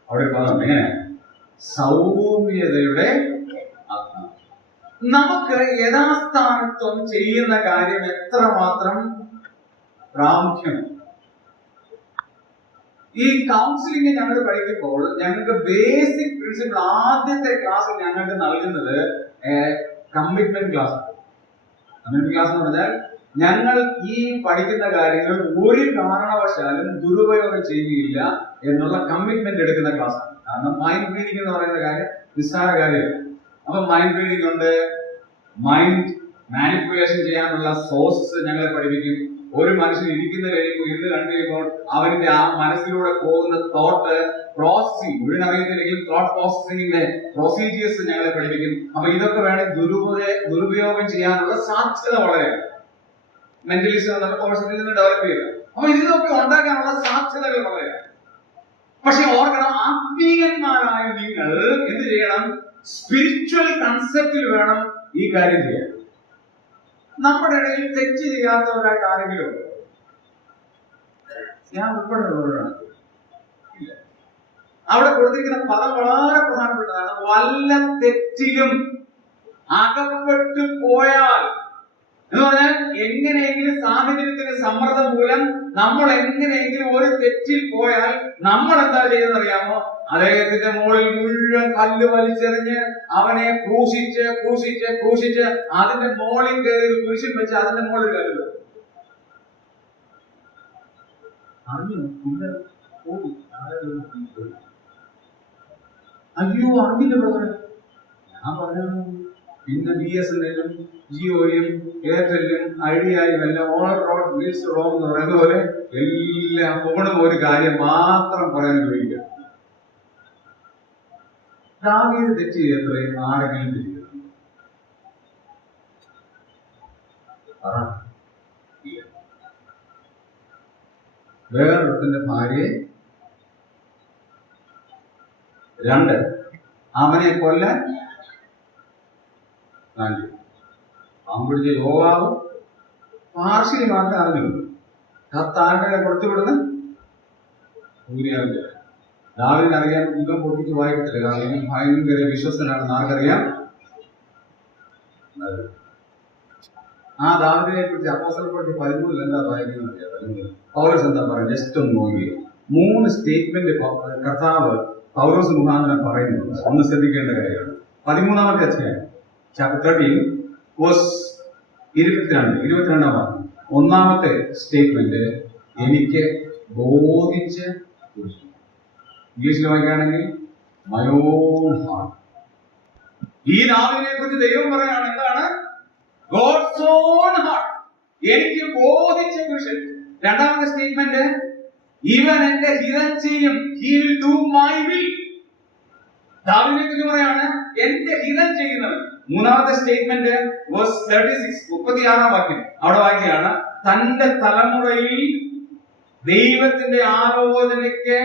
അവിടെ പദം എങ്ങനെയാണ്? സൗമ്യതയുടെ ആത്മാവ്. നമുക്ക് യഥാസ്ഥാനത്വം ചെയ്യുന്ന കാര്യം എത്രമാത്രം പ്രാമുഖ്യമാണ്. ഈ കൗൺസിലിംഗ് ഞങ്ങൾ പഠിക്കുമ്പോൾ ഞങ്ങൾക്ക് ബേസിക് പ്രിൻസിപ്പിൾ ആദ്യത്തെ ക്ലാസ്സിൽ ഞങ്ങൾക്ക് നൽകുന്നത് കമ്മിറ്റ്മെന്റ് ക്ലാസ്. കമ്മിറ്റ്മെന്റ് ക്ലാസ് എന്ന് പറഞ്ഞാൽ ഞങ്ങൾ ഈ പഠിക്കുന്ന കാര്യങ്ങൾ ഒരു കാരണവശാലും ദുരുപയോഗം ചെയ്യുകയില്ല എന്നുള്ള കമ്മിറ്റ്മെന്റ് എടുക്കുന്ന ക്ലാസ്സാണ്. കാരണം മൈൻഡ് റീഡിംഗ് എന്ന് പറയുന്ന കാര്യം നിസ്സാര കാര്യമല്ല. അപ്പൊ മൈൻഡ് റീഡിംഗ് ഉണ്ട്, മൈൻഡ് മാനിപ്പുലേഷൻ ചെയ്യാനുള്ള സോഴ്സസ് ഞങ്ങളെ പഠിപ്പിക്കും. ഒരു മനുഷ്യൻ ഇരുന്ന് കണ്ടു കഴിയുമ്പോൾ അവന്റെ ആ മനസ്സിലൂടെ പോകുന്ന തോട്ട് പ്രോസസിങ് മുഴുവൻ അറിയത്തില്ലെങ്കിൽ തോട്ട് പ്രോസസിംഗിന്റെ പ്രൊസീജിയേഴ്സ് ഞങ്ങളെ പഠിപ്പിക്കും. അപ്പൊ ഇതൊക്കെ വേണമെങ്കിൽ ദുരുപയോഗം ചെയ്യാനുള്ള സാധ്യത വളരെയാണ്. മെന്റലിസം എന്നുള്ള കോഴ്സിൽ നിന്ന് ഡെവലപ്പ് ചെയ്തത്. അപ്പൊ ഇതിനൊക്കെ ഉണ്ടാക്കാനുള്ള സാധ്യതകൾ വളരെയാണ്. പക്ഷെ ഓർക്കണം, ആത്മീയന്മാരായ നിങ്ങൾ എന്ത് ചെയ്യണം? സ്പിരിച്വൽ കൺസെപ്റ്റിൽ വേണം ഈ കാര്യം ചെയ്യാൻ. നമ്മുടെ ഇടയിൽ തെറ്റ് ചെയ്യാത്തവരായിട്ട് ആരെങ്കിലും ഉണ്ടോ? ഞാൻ ഉൾപ്പെടെയുള്ളവരാണ്. ഇല്ല. അവിടെ കൊടുത്തിരിക്കുന്ന പദം വളരെ പ്രധാനപ്പെട്ടതാണ്. വല്ല തെറ്റിലും അകപ്പെട്ടു പോയാൽ എന്ന് പറഞ്ഞാൽ എങ്ങനെയെങ്കിലും സാഹചര്യത്തിന്റെ സമ്മർദ്ദം മൂലം നമ്മൾ എങ്ങനെയെങ്കിലും ഒരു തെറ്റിൽ പോയാൽ നമ്മൾ എന്താ ചെയ്യുന്നത് അറിയാമോ? അദ്ദേഹത്തിന്റെ മുകളിൽ മുഴുവൻ കല്ല് വലിച്ചെറിഞ്ഞ് അവനെ ക്രൂശിച്ച് ക്രൂശിച്ച് ക്രൂശിച്ച് അതിന്റെ മുകളിൽ കയറി ഒരു കുരിശിൽ വെച്ച് അതിന്റെ മുകളിൽ കല്ല് അയ്യോ അറിഞ്ഞില്ല ബ്രദറെ. ഞാൻ പറഞ്ഞു, പിന്നെ BSNL-ഉം ജിയോയും എയർടെല്ലും ഐഡിയയും എല്ലാം ഓൾ റോഡ് വീൽസ് റോം എന്ന് പറയുന്ന പോലെ എല്ലാം ഫോണും ഒരു കാര്യം മാത്രം പറയാൻ ഉപയോഗിക്കുക. ദാവീദ് തെറ്റ് ചെയ്യത്രയും ആരെങ്കിലും തെറ്റ് ചെയ്തു? വേറൊരുത്തന്റെ ഭാര്യയെ 2 അവനെ കൊല്ലാൻ പിടിച്ച യോവാബ് പാർശ്വലി മാത്രമേ അറിഞ്ഞുള്ളൂ. കത്താരുടെ കൊടുത്തുവിടുന്ന ഊരിയാവില്ല. ദാവീദിനെ അറിയാൻ മുഖം പൊട്ടിച്ച് വായിക്കത്തില്ല. കാരണം ഭയങ്കര വിശ്വസ്തനാണെന്ന് ആർക്കറിയാം? ആ ദാവീദിനെ കുറിച്ച് അപ്പോസ്തലപ്രവൃത്തി 13 എന്താ പറയുന്നത് അറിയാം? പൗലോസ് എന്താ പറയുക? ജസ്റ്റ് ഒന്ന് നോക്കി. 3 സ്റ്റേറ്റ്മെന്റ് കർത്താവ് പൗലോസ് മുഖാന്തരം പറയുന്നുണ്ട്. ഒന്ന് ശ്രദ്ധിക്കേണ്ട കാര്യമാണ്. 13-ാമത്തെ അധ്യായം ചാപ്റ്റർ 13 വേഴ്സ് 22 ഒന്നാമത്തെ സ്റ്റേറ്റ്മെന്റ് എനിക്ക് ബോധിച്ച്. ഇംഗ്ലീഷിൽ വായിക്കുകയാണെങ്കിൽ മൈ ഓൺ ഹാർട്ട്. ഈ നാവിനെ കുറിച്ച് ദൈവം പറയാണ് എന്താണ്? ഗോഡ്സ് ഓൺ ഹാർട്ട്, എനിക്ക് ബോധിച്ച പുരുഷൻ. രണ്ടാമത്തെ സ്റ്റേറ്റ്മെന്റ് ഇവൻ എന്റെ ഹിതം ചെയ്യും, he will do my will. ദാവീദിനെ കുറിച്ച് പറയാണ് എന്റെ ഹിതം ചെയ്യുന്നവൻ. മൂന്നാമത്തെ സ്റ്റേറ്റ്മെന്റ് വേഴ്സ് 36 36-ാം വാക്യം അവിടെ വായിക്കുകയാണ് തന്റെ തലമുറയിൽ ദൈവത്തിന്റെ ആലോചനയ്ക്ക്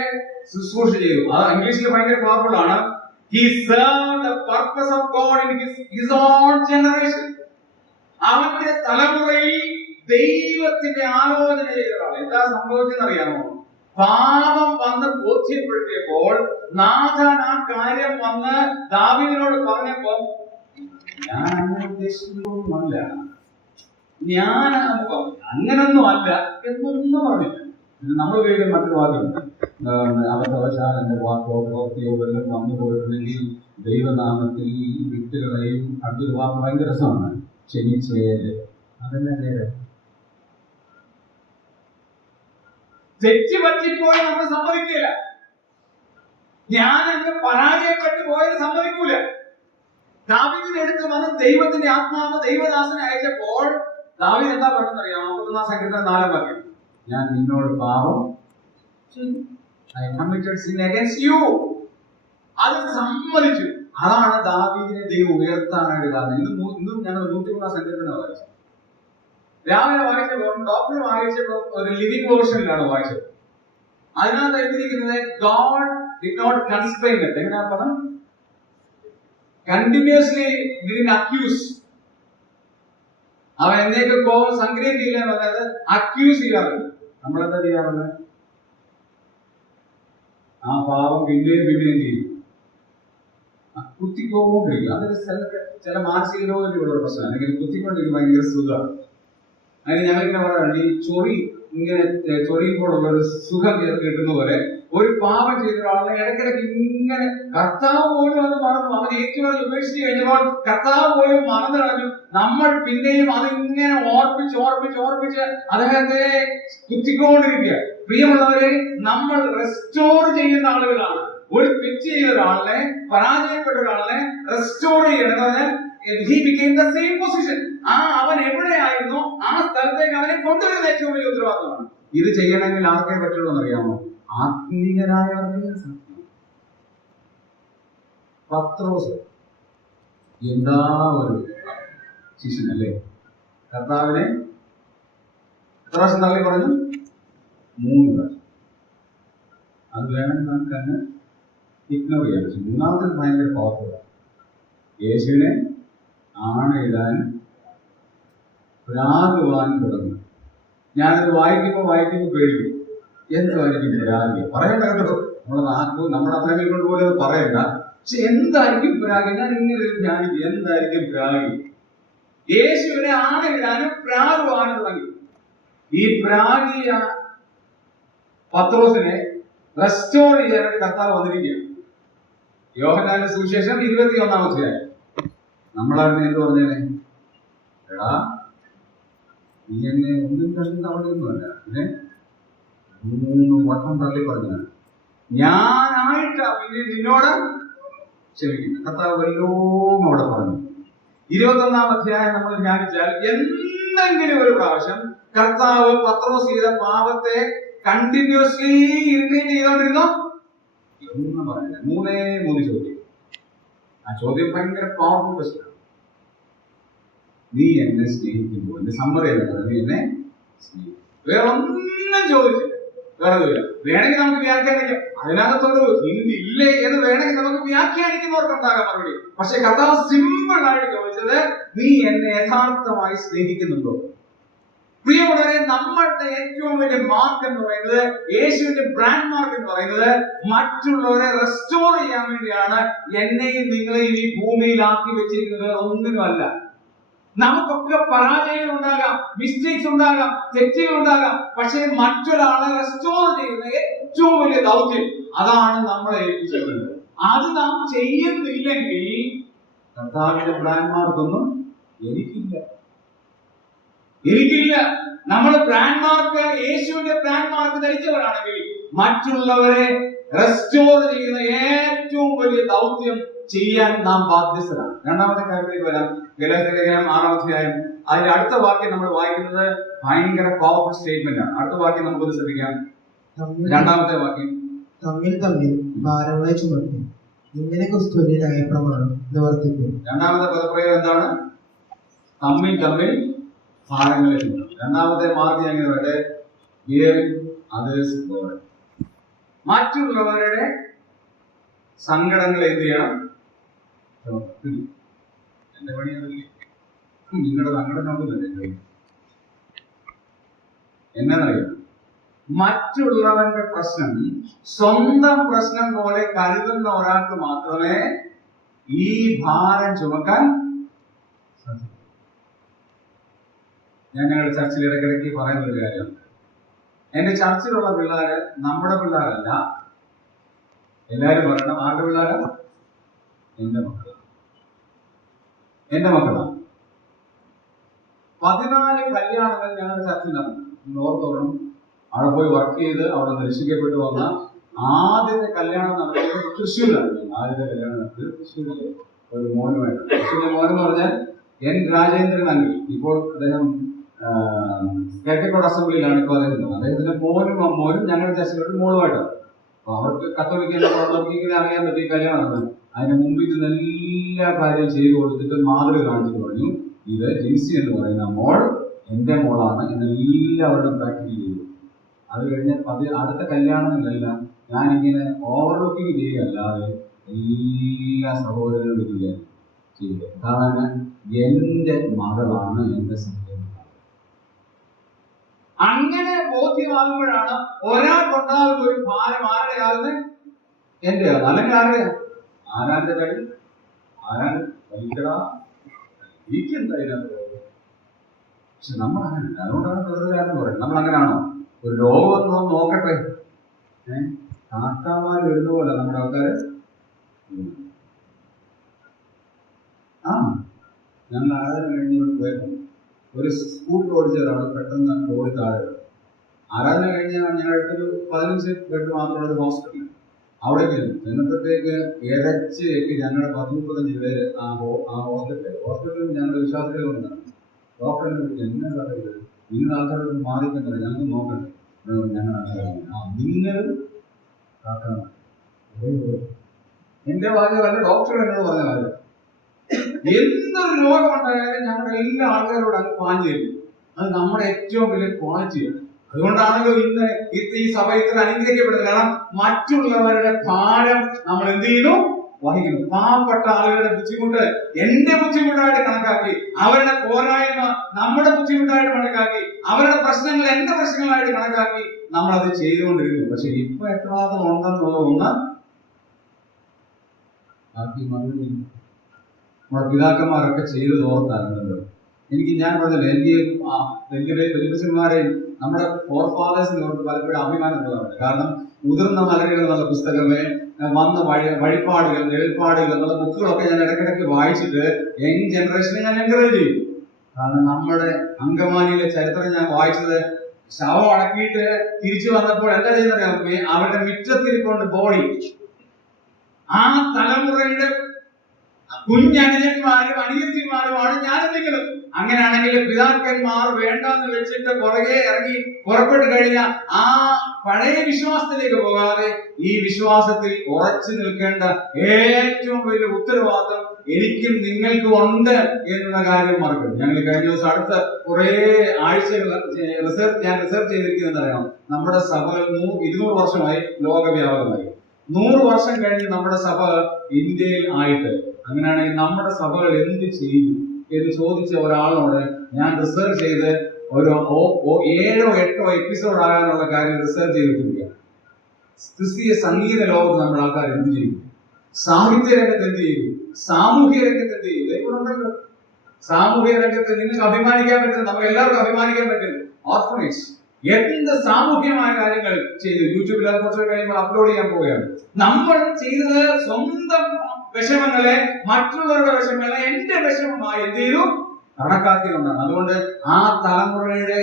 ശുശ്രൂഷ ചെയ്തു. അത് ഇംഗ്ലീഷിൽ ഭയങ്കര പവർഫുൾ ആണ്. He served the purpose of God in his own generation. അവന്റെ തലമുറയിൽ ദൈവത്തിന്റെ ആലോചന ചെയ്ത ഒരാൾ. എന്താ സംഭവിച്ചെന്ന് അറിയാമോ? പാപം വന്ന് ബോധ്യപ്പെടുത്തിയപ്പോൾ നാഥാൻ ആ കാര്യം വന്ന് ദാവീദിനോട് പറഞ്ഞപ്പോ ഞാൻ അങ്ങനെ ഉദ്ദേശിക്കുന്നൊന്നുമല്ല, ഞാൻ അങ്ങനൊന്നും അല്ല എന്നൊന്നും പറഞ്ഞില്ല. നമ്മൾ ഉപയോഗിക്കുന്ന മറ്റൊരു വാക്യമുണ്ട്, അവസവശാൽ എന്റെ വാക്കോ പ്രവൃത്തിയോ വല്ലതും വന്നു പോയിട്ടുണ്ടെങ്കിൽ ദൈവനാമത്തിൽ വിട്ടുകളയും. അടുത്തൊരു വാക്ക് ഭയങ്കര രസമാണ്, ക്ഷമിച്ചേര്. അതെന്നെ നേരെ തെറ്റ് പറ്റിപ്പോയി നമ്മൾ സമ്മതിക്കില്ല. ഞാൻ അങ്ങ് പരാജയപ്പെട്ടു പോയത് സമ്മതിക്കൂല. ദാവീദിന്റെ അടുത്ത് വന്ന് ദൈവത്തിന്റെ ആത്മാവ് ദൈവദാസനെ അയച്ചപ്പോൾ ദാവീദ് എന്താ പറഞ്ഞെന്നറിയാമോ? 51-ാം സങ്കീർത്തനം 4-ാം വാക്യം, ഞാൻ നിന്നോട് പാപം ചെയ്തു. I committed sin against you. അത് സമ്മതിച്ചു. അതാണ് ദാവീദിനെ ദൈവം ഉയർത്താനായിട്ട് കാരണം. ഇന്നും ഞങ്ങൾ 103-ാം സങ്കീർത്തനം വായിച്ചത്. രാവിലെ വായിച്ചപ്പോൾ ഡോക്ടർ വായിച്ചപ്പോൾ ഒരു ലിവിംഗ് വേർഷനിലാണ് വായിച്ചത്. അതിനകത്ത് എഴുതിയിരിക്കുന്നത് God did not constrain it. എങ്ങനെയാ പറഞ്ഞത്? Continuously didn't accuse. അവൻ എന്നേക്ക് കോപം സംഗ്രഹിക്കില്ല എന്ന് പറഞ്ഞത് അക്യൂസ് ചെയ്യാറുണ്ട്. നമ്മളെന്താ ചെയ്യാറുണ്ട്? ആ പാവം പിന്നെയും ചെയ്യും, കുത്തിക്കൊണ്ടിരിക്കും. അതൊരു ചില മാനസിക രോഗത്തിലുള്ള പ്രശ്നമാണ്. അല്ലെങ്കിൽ കുത്തിക്കൊണ്ടിരിക്കും ഭയങ്കര സുഖമാണ്. അതിന് ഞങ്ങളിങ്ങനെ പറയാറുണ്ട്, ഈ ഇങ്ങനെ ചൊറിയുമ്പോഴുള്ള ഒരു സുഖം കിട്ടുന്ന പോലെ ഒരു പാപം ചെയ്ത ഒരാളെ ഇടയ്ക്കിടയ്ക്ക് ഇങ്ങനെ കർത്താവ് പോലും അത് മറന്നു. അവൻ ഏറ്റവും ഉപേക്ഷിച്ച് കഴിഞ്ഞപ്പോൾ കർത്താവ് പോലും മറന്നു കളഞ്ഞു. നമ്മൾ പിന്നെയും അതിങ്ങനെ ഓർപ്പിച്ച് അദ്ദേഹത്തെ കുത്തിക്കൊണ്ടിരിക്കുക. പ്രിയമുള്ളവരെ, നമ്മൾ റെസ്റ്റോർ ചെയ്യുന്ന ആളുകളാണ്. ഒരു തെറ്റ് ചെയ്ത ഒരാളിനെ, പരാജയപ്പെട്ട ഒരാളിനെ റെസ്റ്റോർ ചെയ്യണം എന്ന് പറഞ്ഞാൽ he became the same position. അവൻ എവിടെയായിരുന്നു ആ സ്ഥലത്തേക്ക് അവനെ കൊണ്ടുവരുന്ന ഏറ്റവും വലിയ ഉത്തരവാദിത്തമാണ്. ഇത് ചെയ്യണമെങ്കിൽ ആർക്കേ പറ്റുള്ളൂ എന്നറിയാമോ? ആത്മീയരായവർക്ക്. പത്രോസ് എന്താ ഒരു ശിഷ്യനല്ലേ? കർത്താവിനെ എത്ര പ്രാവശ്യം തള്ളി പറഞ്ഞു? 3 പ്രാവശ്യം. അത് വേണമെങ്കിൽ നമുക്ക് അങ്ങ് ഇഗ്നോർ ചെയ്യാൻ പറ്റും. മൂന്നാമത്തെ ഭയങ്കര പവർഫുള്ളാണ്. യേശുവിനെ ആണയിടാനും പ്രാകുവാനും തുടങ്ങി. ഞാനത് വായിക്കുമ്പോൾ പേടിക്കും. എന്തായിരിക്കും പ്രാഗി? പറയണ്ട കേട്ടോ, നമ്മുടെ അത്രയും കൊണ്ട് പോലെ അത് പറയണ്ട. പക്ഷെ എന്തായിരിക്കും പ്രാഗി? ഞാൻ ഇങ്ങനെ ധ്യാനിക്കും, എന്തായിരിക്കും പ്രാഗി? യേശുവിനെ ആണയിടാനും പ്രാകുവാനും തുടങ്ങി. ഈ പ്രാഗിയ പത്രോസിനെ റെസ്റ്റോർ ചെയ്യാനായിട്ട് കർത്താവ് വന്നിരിക്കുകയാണ്. യോഹന്നാന്റെ സുവിശേഷം 21-ാം അധ്യായം. നമ്മളറിഞ്ഞ എന്ത് പറഞ്ഞേനെ? എടാ, നീ എന്നെ ഒന്നും രണ്ടും തവണയൊന്നുമല്ല, പിന്നെ 3 വട്ടം തള്ളി പറഞ്ഞാണ്. ഞാനായിട്ടാ പിന്നെ നിന്നോട് ക്ഷമിക്കുന്നു. കർത്താവ് വല്ലോം അവിടെ പറഞ്ഞു. 21-ാം അധ്യായം നമ്മൾ ധ്യാനിച്ചാൽ എന്തെങ്കിലും ഒരു പ്രാവശ്യം കർത്താവ് പത്രോസ് ചെയ്ത പാപത്തെ കണ്ടിന്യൂസ്ലി ഇറിറ്റേറ്റ് ചെയ്തോണ്ടിരുന്നോ? ഒന്നും പറഞ്ഞില്ല. 3 ചോദ്യം. ആ ചോദ്യം ഭയങ്കര പവർഫുൾ ക്വസ്റ്റ്യനാണ്. നീ എന്നെ സ്നേഹിക്കുമ്പോ, എന്റെ സമ്മറി അല്ല, നീ എന്നെ സ്നേഹിക്കും. വേറെ ഒന്നും ചോദിച്ചില്ല. വേണമെങ്കിൽ നമുക്ക് വ്യാഖ്യാനിക്കാം. അതിനകത്തൊരു ഹിന്ദി ഇല്ലേ എന്ന് വേണമെങ്കിൽ നമുക്ക് വ്യാഖ്യാനിക്കുന്നവർക്കുണ്ടാകാം മറുപടി. പക്ഷെ കർത്താവ് സിമ്പിൾ ആയിട്ട് ചോദിച്ചത്, നീ എന്നെ യഥാർത്ഥമായി സ്നേഹിക്കുന്നുണ്ടോ? പ്രിയമുള്ളവരെ, നമ്മളുടെ ഏറ്റവും വലിയ മാർക്ക് എന്ന് പറയുന്നത്, യേശുവിന്റെ ബ്രാൻഡ് മാർക്ക് എന്ന് പറയുന്നത്, മറ്റുള്ളവരെ റെസ്റ്റോർ ചെയ്യാൻ വേണ്ടിയാണ് എന്നെയും നിങ്ങളെയും ഈ ഭൂമിയിലാക്കി വെച്ചിരിക്കുന്നത്. ഒന്നിനുമല്ല. നമുക്കൊക്കെ പരാജയങ്ങൾ ഉണ്ടാകാം, മിസ്റ്റേക്സ് ഉണ്ടാകാം, തെറ്റുകൾ ഉണ്ടാകാം. പക്ഷേ മറ്റൊരാളെ റെസ്റ്റോർ ചെയ്യുന്ന ഏറ്റവും വലിയ ദൗത്യം അതാണ് നമ്മളെ ഏൽപ്പിച്ചിട്ടുള്ളത്. അത് നാം ചെയ്യുന്നില്ലെങ്കിൽ കർത്താവിന്റെ ബ്രാൻഡ്മാർക്കൊന്നും എനിക്കില്ല. നമ്മൾ ബ്രാൻഡ്മാർക്ക്, യേശുവിന്റെ ബ്രാൻഡ്മാർക്ക് ധരിച്ചവരാണെങ്കിൽ മറ്റുള്ളവരെ റെസ്റ്റോർ ചെയ്യുന്ന ഏറ്റവും വലിയ ദൗത്യം ചെയ്യാൻ നാം ബാധ്യസ്ഥരാണ്. രണ്ടാമത്തെ കാര്യത്തിലേക്ക് വരാം. ഗലാത്യലേഖനം 6-ാം അധ്യായം അതിന്റെ അടുത്ത വാക്യം നമ്മൾ വായിക്കുന്നത് ഭയങ്കര പവർഫുൾ സ്റ്റേറ്റ്മെന്റ് ആണ്. അടുത്ത വാക്യം നമുക്കൊന്ന് ശ്രദ്ധിക്കാം. രണ്ടാമത്തെ വാക്യം, തമ്മിൽ ഭാരങ്ങളെ ചുമത്തി ഇങ്ങനെ ക്രിസ്തുവിന്റെ ന്യായപ്രമാണം നിവർത്തിക്കും. രണ്ടാമത്തെ പദപ്രയോഗം എന്താണ്? തമ്മിൽ ഭാരങ്ങളെ ചുമത്തും. രണ്ടാമത്തെ മാർഗ്ഗം എങ്ങനെ വരെ? മറ്റുള്ളവരുടെ സങ്കടങ്ങൾ എന്ത് ചെയ്യണം? എന്റെ പണി നിങ്ങളുടെ സങ്കടം നോക്കുന്നില്ല. എന്നറിയാം, മറ്റുള്ളവരുടെ പ്രശ്നം സ്വന്തം പ്രശ്നം പോലെ കരുതുന്ന ഒരാൾക്ക് മാത്രമേ ഈ ഭാരം ചുമക്കാൻ സാധിക്കൂ. ഞാൻ ഞങ്ങളുടെ ചർച്ചിൽ ഇടയ്ക്കിടയ്ക്ക് പറയുന്ന ഒരു കാര്യമുണ്ട്. എന്റെ ചർച്ചിലുള്ള പിള്ളേര് നമ്മുടെ പിള്ളേരല്ല. എല്ലാരും പറയണം, ആരുടെ പിള്ളേരാ? എന്റെ മക്കളാണ്. 14 കല്യാണങ്ങൾ ഞങ്ങളുടെ ചർച്ചിൽ നടന്നു. ഓർത്തോണം, അവിടെ പോയി വർക്ക് ചെയ്ത് അവിടെ രക്ഷിക്കപ്പെട്ടു വന്ന ആദ്യത്തെ കല്യാണം നടത്തിയത് തൃശ്ശൂരിലാണ്. ആദ്യത്തെ കല്യാണം നടത്തിയത് തൃശ്ശൂരിലെ ഒരു മോനുമായിട്ട്. തൃശ്ശൂരിലെ മോനെന്ന് പറഞ്ഞാൽ എൻ രാജേന്ദ്രൻ അങ്കിൾ. ഇപ്പോൾ അദ്ദേഹം കേക്കോട് അസംബ്ലിയിലാണ് ഇപ്പോൾ അദ്ദേഹത്തിന്റെ മോനും ഞങ്ങളുടെ ചർച്ചിലോട്ട് മോളുമായിട്ടാണ്. അപ്പൊ അവർക്ക് കത്തോലിക്കനെ അറിയാൻ പറ്റിയ കല്യാണം നടന്നത്. അതിന് മുമ്പ് ഇതിന് എല്ലാ കാര്യവും ചെയ്തു കൊടുത്തിട്ട് മാതൃക കാണിച്ചു പറഞ്ഞു, ഇത് ജിൻസി എന്ന് പറയുന്ന മോൾ എന്റെ മോളാണ് എന്നെല്ലാവരും പ്രാക്ടിക്കൽ ചെയ്തു. അത് കഴിഞ്ഞ് അടുത്ത കല്യാണങ്ങളിലെല്ലാം ഞാനിങ്ങനെ ഓവർലുക്കിങ് ചെയ്യുകയല്ലാതെ എല്ലാ സഹോദരങ്ങളും ചെയ്തു. കാരണം എന്റെ മകളാണ് എന്റെ സഹോദരൻ. അങ്ങനെ ബോധ്യമാകുമ്പോഴാണ് ഒരാൾക്കുണ്ടാകുന്ന ഒരു ഭാരം ആരുടെ ആകുന്നത്? എന്റെ ആകുന്നത്. അല്ലെങ്കിൽ ആരാന്റെ കഴി ആരാണ് വലിക്കടാ എനിക്കെന്താ ഇതിനകത്ത്? പക്ഷെ നമ്മൾ അങ്ങനെയല്ല. അതുകൊണ്ടാണ് വെറുതെക്കാരെന്ന് പറയുന്നത്. നമ്മൾ അങ്ങനെയാണോ? ഒരു രോഗം നോക്കട്ടെ, കാക്കാമാർ വരുന്ന പോലെ നമ്മുടെ ആൾക്കാര് ഞങ്ങൾ ആരാധന കഴിഞ്ഞ് പോയപ്പോൾ ഒരു സ്കൂട്ടർ ഓടിച്ച ഒരാൾ പെട്ടെന്ന് ഓടി താഴെ. ആരാധന കഴിഞ്ഞ ഞങ്ങളുടെ അടുത്തൊരു 15 ബെഡ് മാത്രമുള്ള ഒരു ഹോസ്പിറ്റൽ. അവിടേക്ക് ചെന്നപ്പോഴത്തേക്ക് ഇരച്ച് ഞങ്ങളുടെ 10-35 പേര് ആ ഹോസ്പിറ്റലിൽ ഞങ്ങളുടെ വിശ്വാസികളുണ്ടാണ്. ഡോക്ടറിനെ വിളിച്ച് എന്നെ പറയുന്നത്, നിങ്ങൾ ആൾക്കാരോട് മാറിക്കണ്ടത്, ഞങ്ങൾക്ക് നോക്കണ്ടേ? ഞങ്ങൾ നിങ്ങൾ എന്റെ വാചകമല്ല, ഡോക്ടർ എന്നോട് പറഞ്ഞ കാര്യം. എന്തൊരു രോഗമുണ്ടായാലും ഞങ്ങളുടെ എല്ലാ ആൾക്കാരോട് അങ്ങ് പാഞ്ഞു തരും. അത് നമ്മുടെ ഏറ്റവും വലിയ ക്വാളിറ്റിയാണ്. അതുകൊണ്ടാണല്ലോ ഇന്ന് ഈ സഭ ഇത്ര അനുഗ്രഹിക്കപ്പെടുന്നത്. കാരണം മറ്റുള്ളവരുടെ ഭാരം നമ്മൾ എന്ത് ചെയ്യുന്നു? വഹിക്കുന്നു. പാവപ്പെട്ട ആളുകളുടെ ബുദ്ധിമുട്ട് എന്റെ ബുദ്ധിമുട്ടായിട്ട് കണക്കാക്കി, അവരുടെ പോരായ്മ നമ്മുടെ ബുദ്ധിമുട്ടായിട്ട് കണക്കാക്കി, അവരുടെ പ്രശ്നങ്ങൾ എന്റെ പ്രശ്നങ്ങളായിട്ട് കണക്കാക്കി നമ്മളത് ചെയ്തുകൊണ്ടിരുന്നു. പക്ഷെ ഇപ്പൊ എത്രമാത്രം ഉണ്ടെന്നുള്ള ഒന്ന് നമ്മുടെ പിതാക്കന്മാരൊക്കെ ചെയ്ത് ഓർത്തായിരുന്നല്ലോ. ഞാൻ പറഞ്ഞല്ലോ, എനിക്ക് വലിയപ്പച്ചന്മാരെയും നമ്മുടെ ഫോർ ഫാദേഴ്സിനെ ഓർത്ത് പലപ്പോഴും അഭിമാനമുള്ളതാണ്. കാരണം മുതിർന്ന മലരുകൾ എന്നുള്ള പുസ്തകമേ, വന്ന വഴിപാടുകൾ, നിഴൽപ്പാടുകൾ എന്നുള്ള ബുക്കുകളൊക്കെ ഞാൻ ഇടയ്ക്കിടയ്ക്ക് വായിച്ചിട്ട് യങ് ജനറേഷനെ ഞാൻ എൻകറേജ് ചെയ്യും. കാരണം നമ്മുടെ അങ്കമാലിയിലെ ചരിത്രം ഞാൻ വായിച്ചത്, ശവം അടക്കിയിട്ട് തിരിച്ചു വന്നപ്പോൾ എന്താ ചെയ്യുന്നത്? അവരുടെ മിറ്റത്തിരിക്കൊണ്ട് ബോഡി, ആ തലമുറയുടെ കുഞ്ഞനുജന്മാരും അനിയത്തിമാരുമാണ് ഞാനും നിങ്ങളും. അങ്ങനെയാണെങ്കിൽ പിതാക്കന്മാർ വേണ്ടെന്ന് വെച്ചിട്ട് പുറകെ ഇറങ്ങി പുറപ്പെട്ടു കഴിഞ്ഞ ആ പഴയ വിശ്വാസത്തിലേക്ക് പോകാതെ ഈ വിശ്വാസത്തിൽ ഉറച്ചു നിൽക്കേണ്ട ഏറ്റവും വലിയ ഉത്തരവാദിത്വം എനിക്കും നിങ്ങൾക്കും ഉണ്ട് എന്നുള്ള കാര്യം മറക്കരുത്. ഞങ്ങൾ കഴിഞ്ഞ ദിവസം അടുത്ത കുറെ ആഴ്ചകൾ ഞാൻ റിസർച്ച് ചെയ്തിരിക്കുന്നത് അറിയാം. നമ്മുടെ സഭകൾ 200 വർഷമായി ലോകവ്യാപകമായി. 100 വർഷം കഴിഞ്ഞ് നമ്മുടെ സഭ ഇന്ത്യയിൽ ആയിട്ട്, അങ്ങനെയാണെങ്കിൽ നമ്മുടെ സഭകൾ എന്ത് ചെയ്തു എന്ന് ചോദിച്ച ഒരാളോട് ഞാൻ റിസർച്ച് ചെയ്ത് ഒരു 7-8 എപ്പിസോഡ് ആകാനുള്ള കാര്യം റിസർച്ച് ചെയ്തിട്ടിരിക്കുകയാണ്. ക്രിസ്തീയ സംഗീത ലോകത്ത് നമ്മുടെ ആൾക്കാർ എന്ത് ചെയ്തു, സാഹിത്യ രംഗത്ത് എന്ത് ചെയ്തു, സാമൂഹ്യ രംഗത്ത് എന്ത് ചെയ്തു. സാമൂഹിക രംഗത്ത് നിങ്ങൾക്ക് അഭിമാനിക്കാൻ പറ്റുന്നത്, നമുക്ക് എല്ലാവർക്കും അഭിമാനിക്കാൻ പറ്റുന്നത് ഓർഫനേജ് എന്ത് സാമൂഹികമായ കാര്യങ്ങൾ ചെയ്തു. യൂട്യൂബിൽ അത് കുറച്ച് കഴിയുമ്പോൾ അപ്ലോഡ് ചെയ്യാൻ പോവുകയാണ്. നമ്മൾ ചെയ്തത് സ്വന്തം വിഷമങ്ങളെ, മറ്റുള്ളവരുടെ വിഷമങ്ങളെ എന്റെ വിഷമമായി എന്ത് ചെയ്തു കണക്കാക്കിയതുകൊണ്ടാണ്. അതുകൊണ്ട് ആ തലമുറയുടെ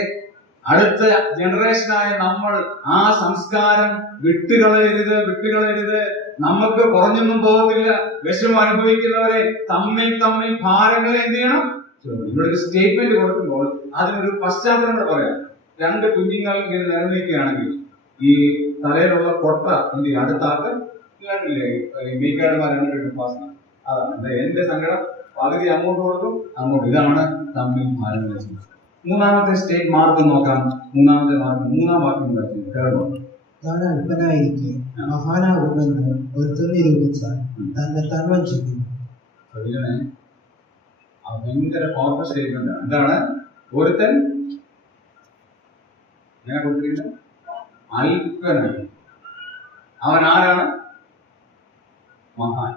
അടുത്ത ജനറേഷനായ നമ്മൾ ആ സംസ്കാരം വിട്ടുകളയരുത്. നമുക്ക് കുറഞ്ഞൊന്നും പോകത്തില്ല. വിഷമം അനുഭവിക്കുന്നവരെ തമ്മിൽ ഭാരങ്ങളെ എന്ത് ചെയ്യണം. ഇവിടെ ഒരു സ്റ്റേറ്റ്മെന്റ് കൊടുക്കുമ്പോൾ അതിനൊരു പശ്ചാത്തലം കൂടെ പറയാം. 2 കുഞ്ഞുങ്ങൾ ഇങ്ങനെ നിലനിൽക്കുകയാണെങ്കിൽ ഈ തലയിലുള്ള കൊട്ട എന്ത് ചെയ്യും, അടുത്ത ആൾക്ക് അതാണ് എന്റെ സങ്കടം. പകുതി അങ്ങോട്ട് കൊടുക്കും, അങ്ങോട്ട്. ഇതാണ് തമ്മിൽ ഭാരങ്ങൾ. 3ാമത്തെ സ്റ്റേറ്റ് മാർക്ക് നോക്കാം. 3ാമത്തെ മാർക്ക് 3ാം വാക്യം കേട്ടോ. താൻ അല്പനായിരിക്കെ മഹാനാകുമെന്ന് ഒരുത്തൻ നിരൂപിച്ചാൽ തന്നെ താൻ വഞ്ചിക്കുന്നു. ഭയങ്കര പവർഫുൾ സ്റ്റേറ്റ്മെന്റ് ആണ്. എന്താണ് ഒരുത്തൻ ഞാൻ കൊടുത്തിരിക്കുന്നത്? അല്പനായി. അവൻ ആരാണ്? മഹാൻ.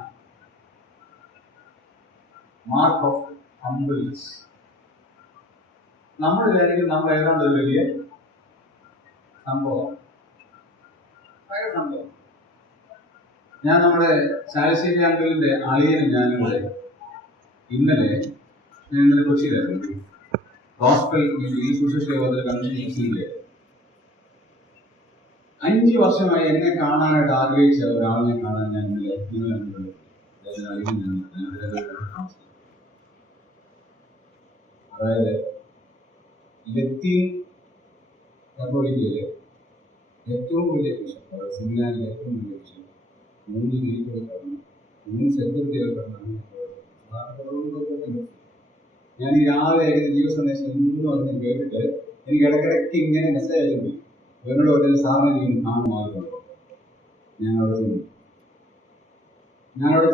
Mark of humbleness. നമ്മൾ വിചാരിക്കും നമ്മൾ ഏതാണ്ട് ഒരു വലിയ സംഭവം. ഞാൻ നമ്മുടെ ചാലശ്ശേരി അങ്കിളിന്റെ അളിയനും ഞാനിവിടെ ഇന്നലെ കൊച്ചിയിലായിരുന്നു. ഗോസ്പൽ ഈ സുശേഷ കൺവെൻഷൻ 5 വർഷമായി എന്നെ കാണാനായിട്ട് ആഗ്രഹിച്ച ഒരാളിനെ കാണാൻ ഞാൻ ഇന്നലെ അതായത് ലത്തീൻ കത്തോലിക്കയിലെ ഏറ്റവും വലിയ വിഷയം, സെമിനാരിലെ ഏറ്റവും വലിയ വിഷയം 3 ഗ്രീക്കുകൾ കടന്നു, 3 സെക്രട്ടറികൾ കടന്നു. ഞാൻ ഈ രാവിലെ ജീവ സന്ദേശം എന്നും അതിന് കേട്ടിട്ട് എനിക്ക് ഇടയ്ക്കിടയ്ക്ക് ഇങ്ങനെ മെസ്സേജ് അയച്ചു. അവരോട് പറഞ്ഞ സാറിനെ കാണുമാറുണ്ട്. ഞാനവിടെ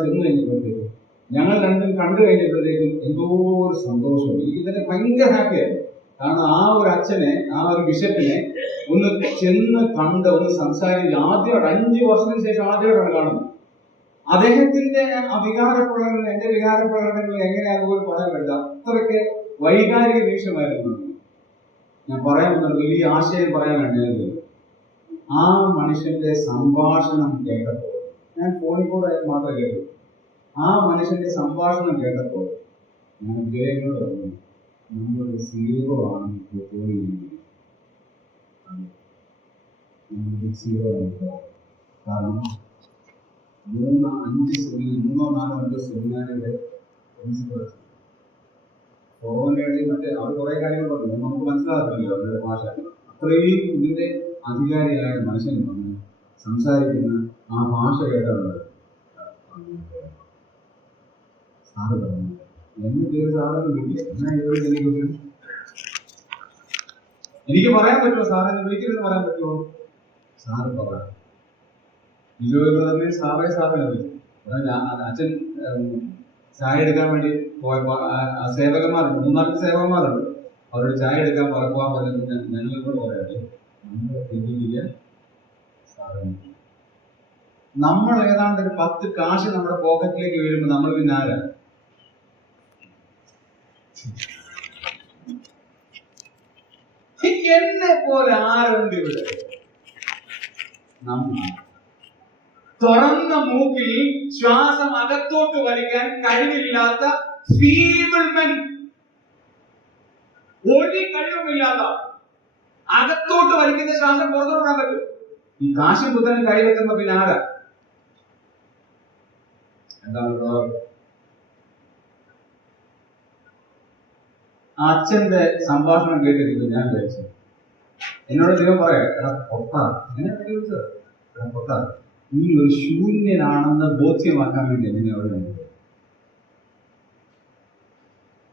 ചെന്ന് കഴിഞ്ഞപ്പോഴത്തേക്കും ഞങ്ങൾ രണ്ടും കണ്ടു കഴിഞ്ഞപ്പോഴത്തേക്കും എന്തോ ഒരു സന്തോഷം. എനിക്ക് തന്നെ ഭയങ്കര ഹാപ്പിയായിരുന്നു. കാരണം ആ ഒരു അച്ഛനെ, ആ ഒരു ബിഷപ്പിനെ ഒന്ന് ചെന്ന് കണ്ട് ഒന്ന് സംസാരിച്ച് ആദ്യമായിട്ട് 5 വർഷത്തിന് ശേഷം ആദ്യമായിട്ടാണ് കാണുന്നത്. അദ്ദേഹത്തിന്റെ ആ വികാരപ്രകടനം എന്റെ വികാരപ്രകടനങ്ങൾ എങ്ങനെ അതുപോലെ പറയാൻ പറ്റില്ല. അത്രയ്ക്ക് വൈകാരിക നിമിഷമായിരുന്നു. ഞാൻ പറയാൻ വലിയ ആശയം പറയാൻ വേണ്ടി ആ മനുഷ്യന്റെ സംഭാഷണം കേട്ടപ്പോൾ, ഞാൻ ഫോണിൽ കൂടെ മാത്രമേ കേട്ടു, ആ മനുഷ്യന്റെ സംഭാഷണം കേട്ടപ്പോൾ ഞാൻ വിജയങ്ങളോട് പറഞ്ഞു, നമ്മളൊരു 0 ആണ് തോന്നിയിരിക്കുന്നത്. കാരണം 3-4 സെമിനാറുകളുടെ പ്രിൻസിപ്പൽ കൊറോണയുടെയും മറ്റേ അവർ കുറെ കാര്യങ്ങൾ പറഞ്ഞു. നമുക്ക് മനസ്സിലാകത്തില്ലല്ലോ അവരുടെ ഭാഷ. അത്രയും ഇതിന്റെ അധികാരിയായ മനുഷ്യൻ വന്ന് സംസാരിക്കുന്ന ആ ഭാഷ കേട്ടത് സാറ് പറഞ്ഞു, എന്നെ പേര് സാറെന്ന് വിളിക്കുക. എനിക്ക് പറയാൻ പറ്റുമോ സാറെന്ന് വിളിക്കരുതെന്ന് പറയാൻ പറ്റുമോ? സാറ് പറയാം. തന്നെ സാറേ വിളിച്ചു. അച്ഛൻ ചായ എടുക്കാൻ വേണ്ടി പോയപ്പോ സേവകന്മാരുണ്ട്, 3-4 സേവകന്മാരുണ്ട്. അവരോട് ചായ എടുക്കാൻ പോകാൻ പറഞ്ഞിട്ട് ഞങ്ങളോട് പറയാതെ നമ്മൾ ഏതാണ്ട് ഒരു 10 കാശ് നമ്മുടെ പോക്കറ്റിലേക്ക് വീഴുമ്പോ നമ്മൾ പിന്നെ ആരാ? എന്നെ പോലെ ആരുണ്ട് ഇവിടെ? നമ്മൾ തുറന്ന മൂക്കിൽ ശ്വാസം അകത്തോട്ട് വലിക്കാൻ കഴിവില്ലാത്ത ഫീബിൾമെൻ, ഒരു കഴിവുമില്ലാത്ത അകത്തോട്ട് വലിക്കുന്ന ശ്വാസം പുറത്തോട്ട് വിടാൻ പറ്റും. ഈ കാശും പുത്തനും കൈവെക്കുമ്പോ പിന്നെ ആരാ? എന്താണ് അച്ഛന്റെ സംഭാഷണം കേട്ടിരിക്കും. ഞാൻ വിചാരിച്ചു എന്നോട് ദൈവം പറയാം, എടാ പൊട്ട, എടാ പൊട്ട, നീ ഒരു ശൂന്യനാണെന്ന് ബോധ്യമാക്കാൻ വേണ്ടി എന്നെ അവിടെ വന്നത്.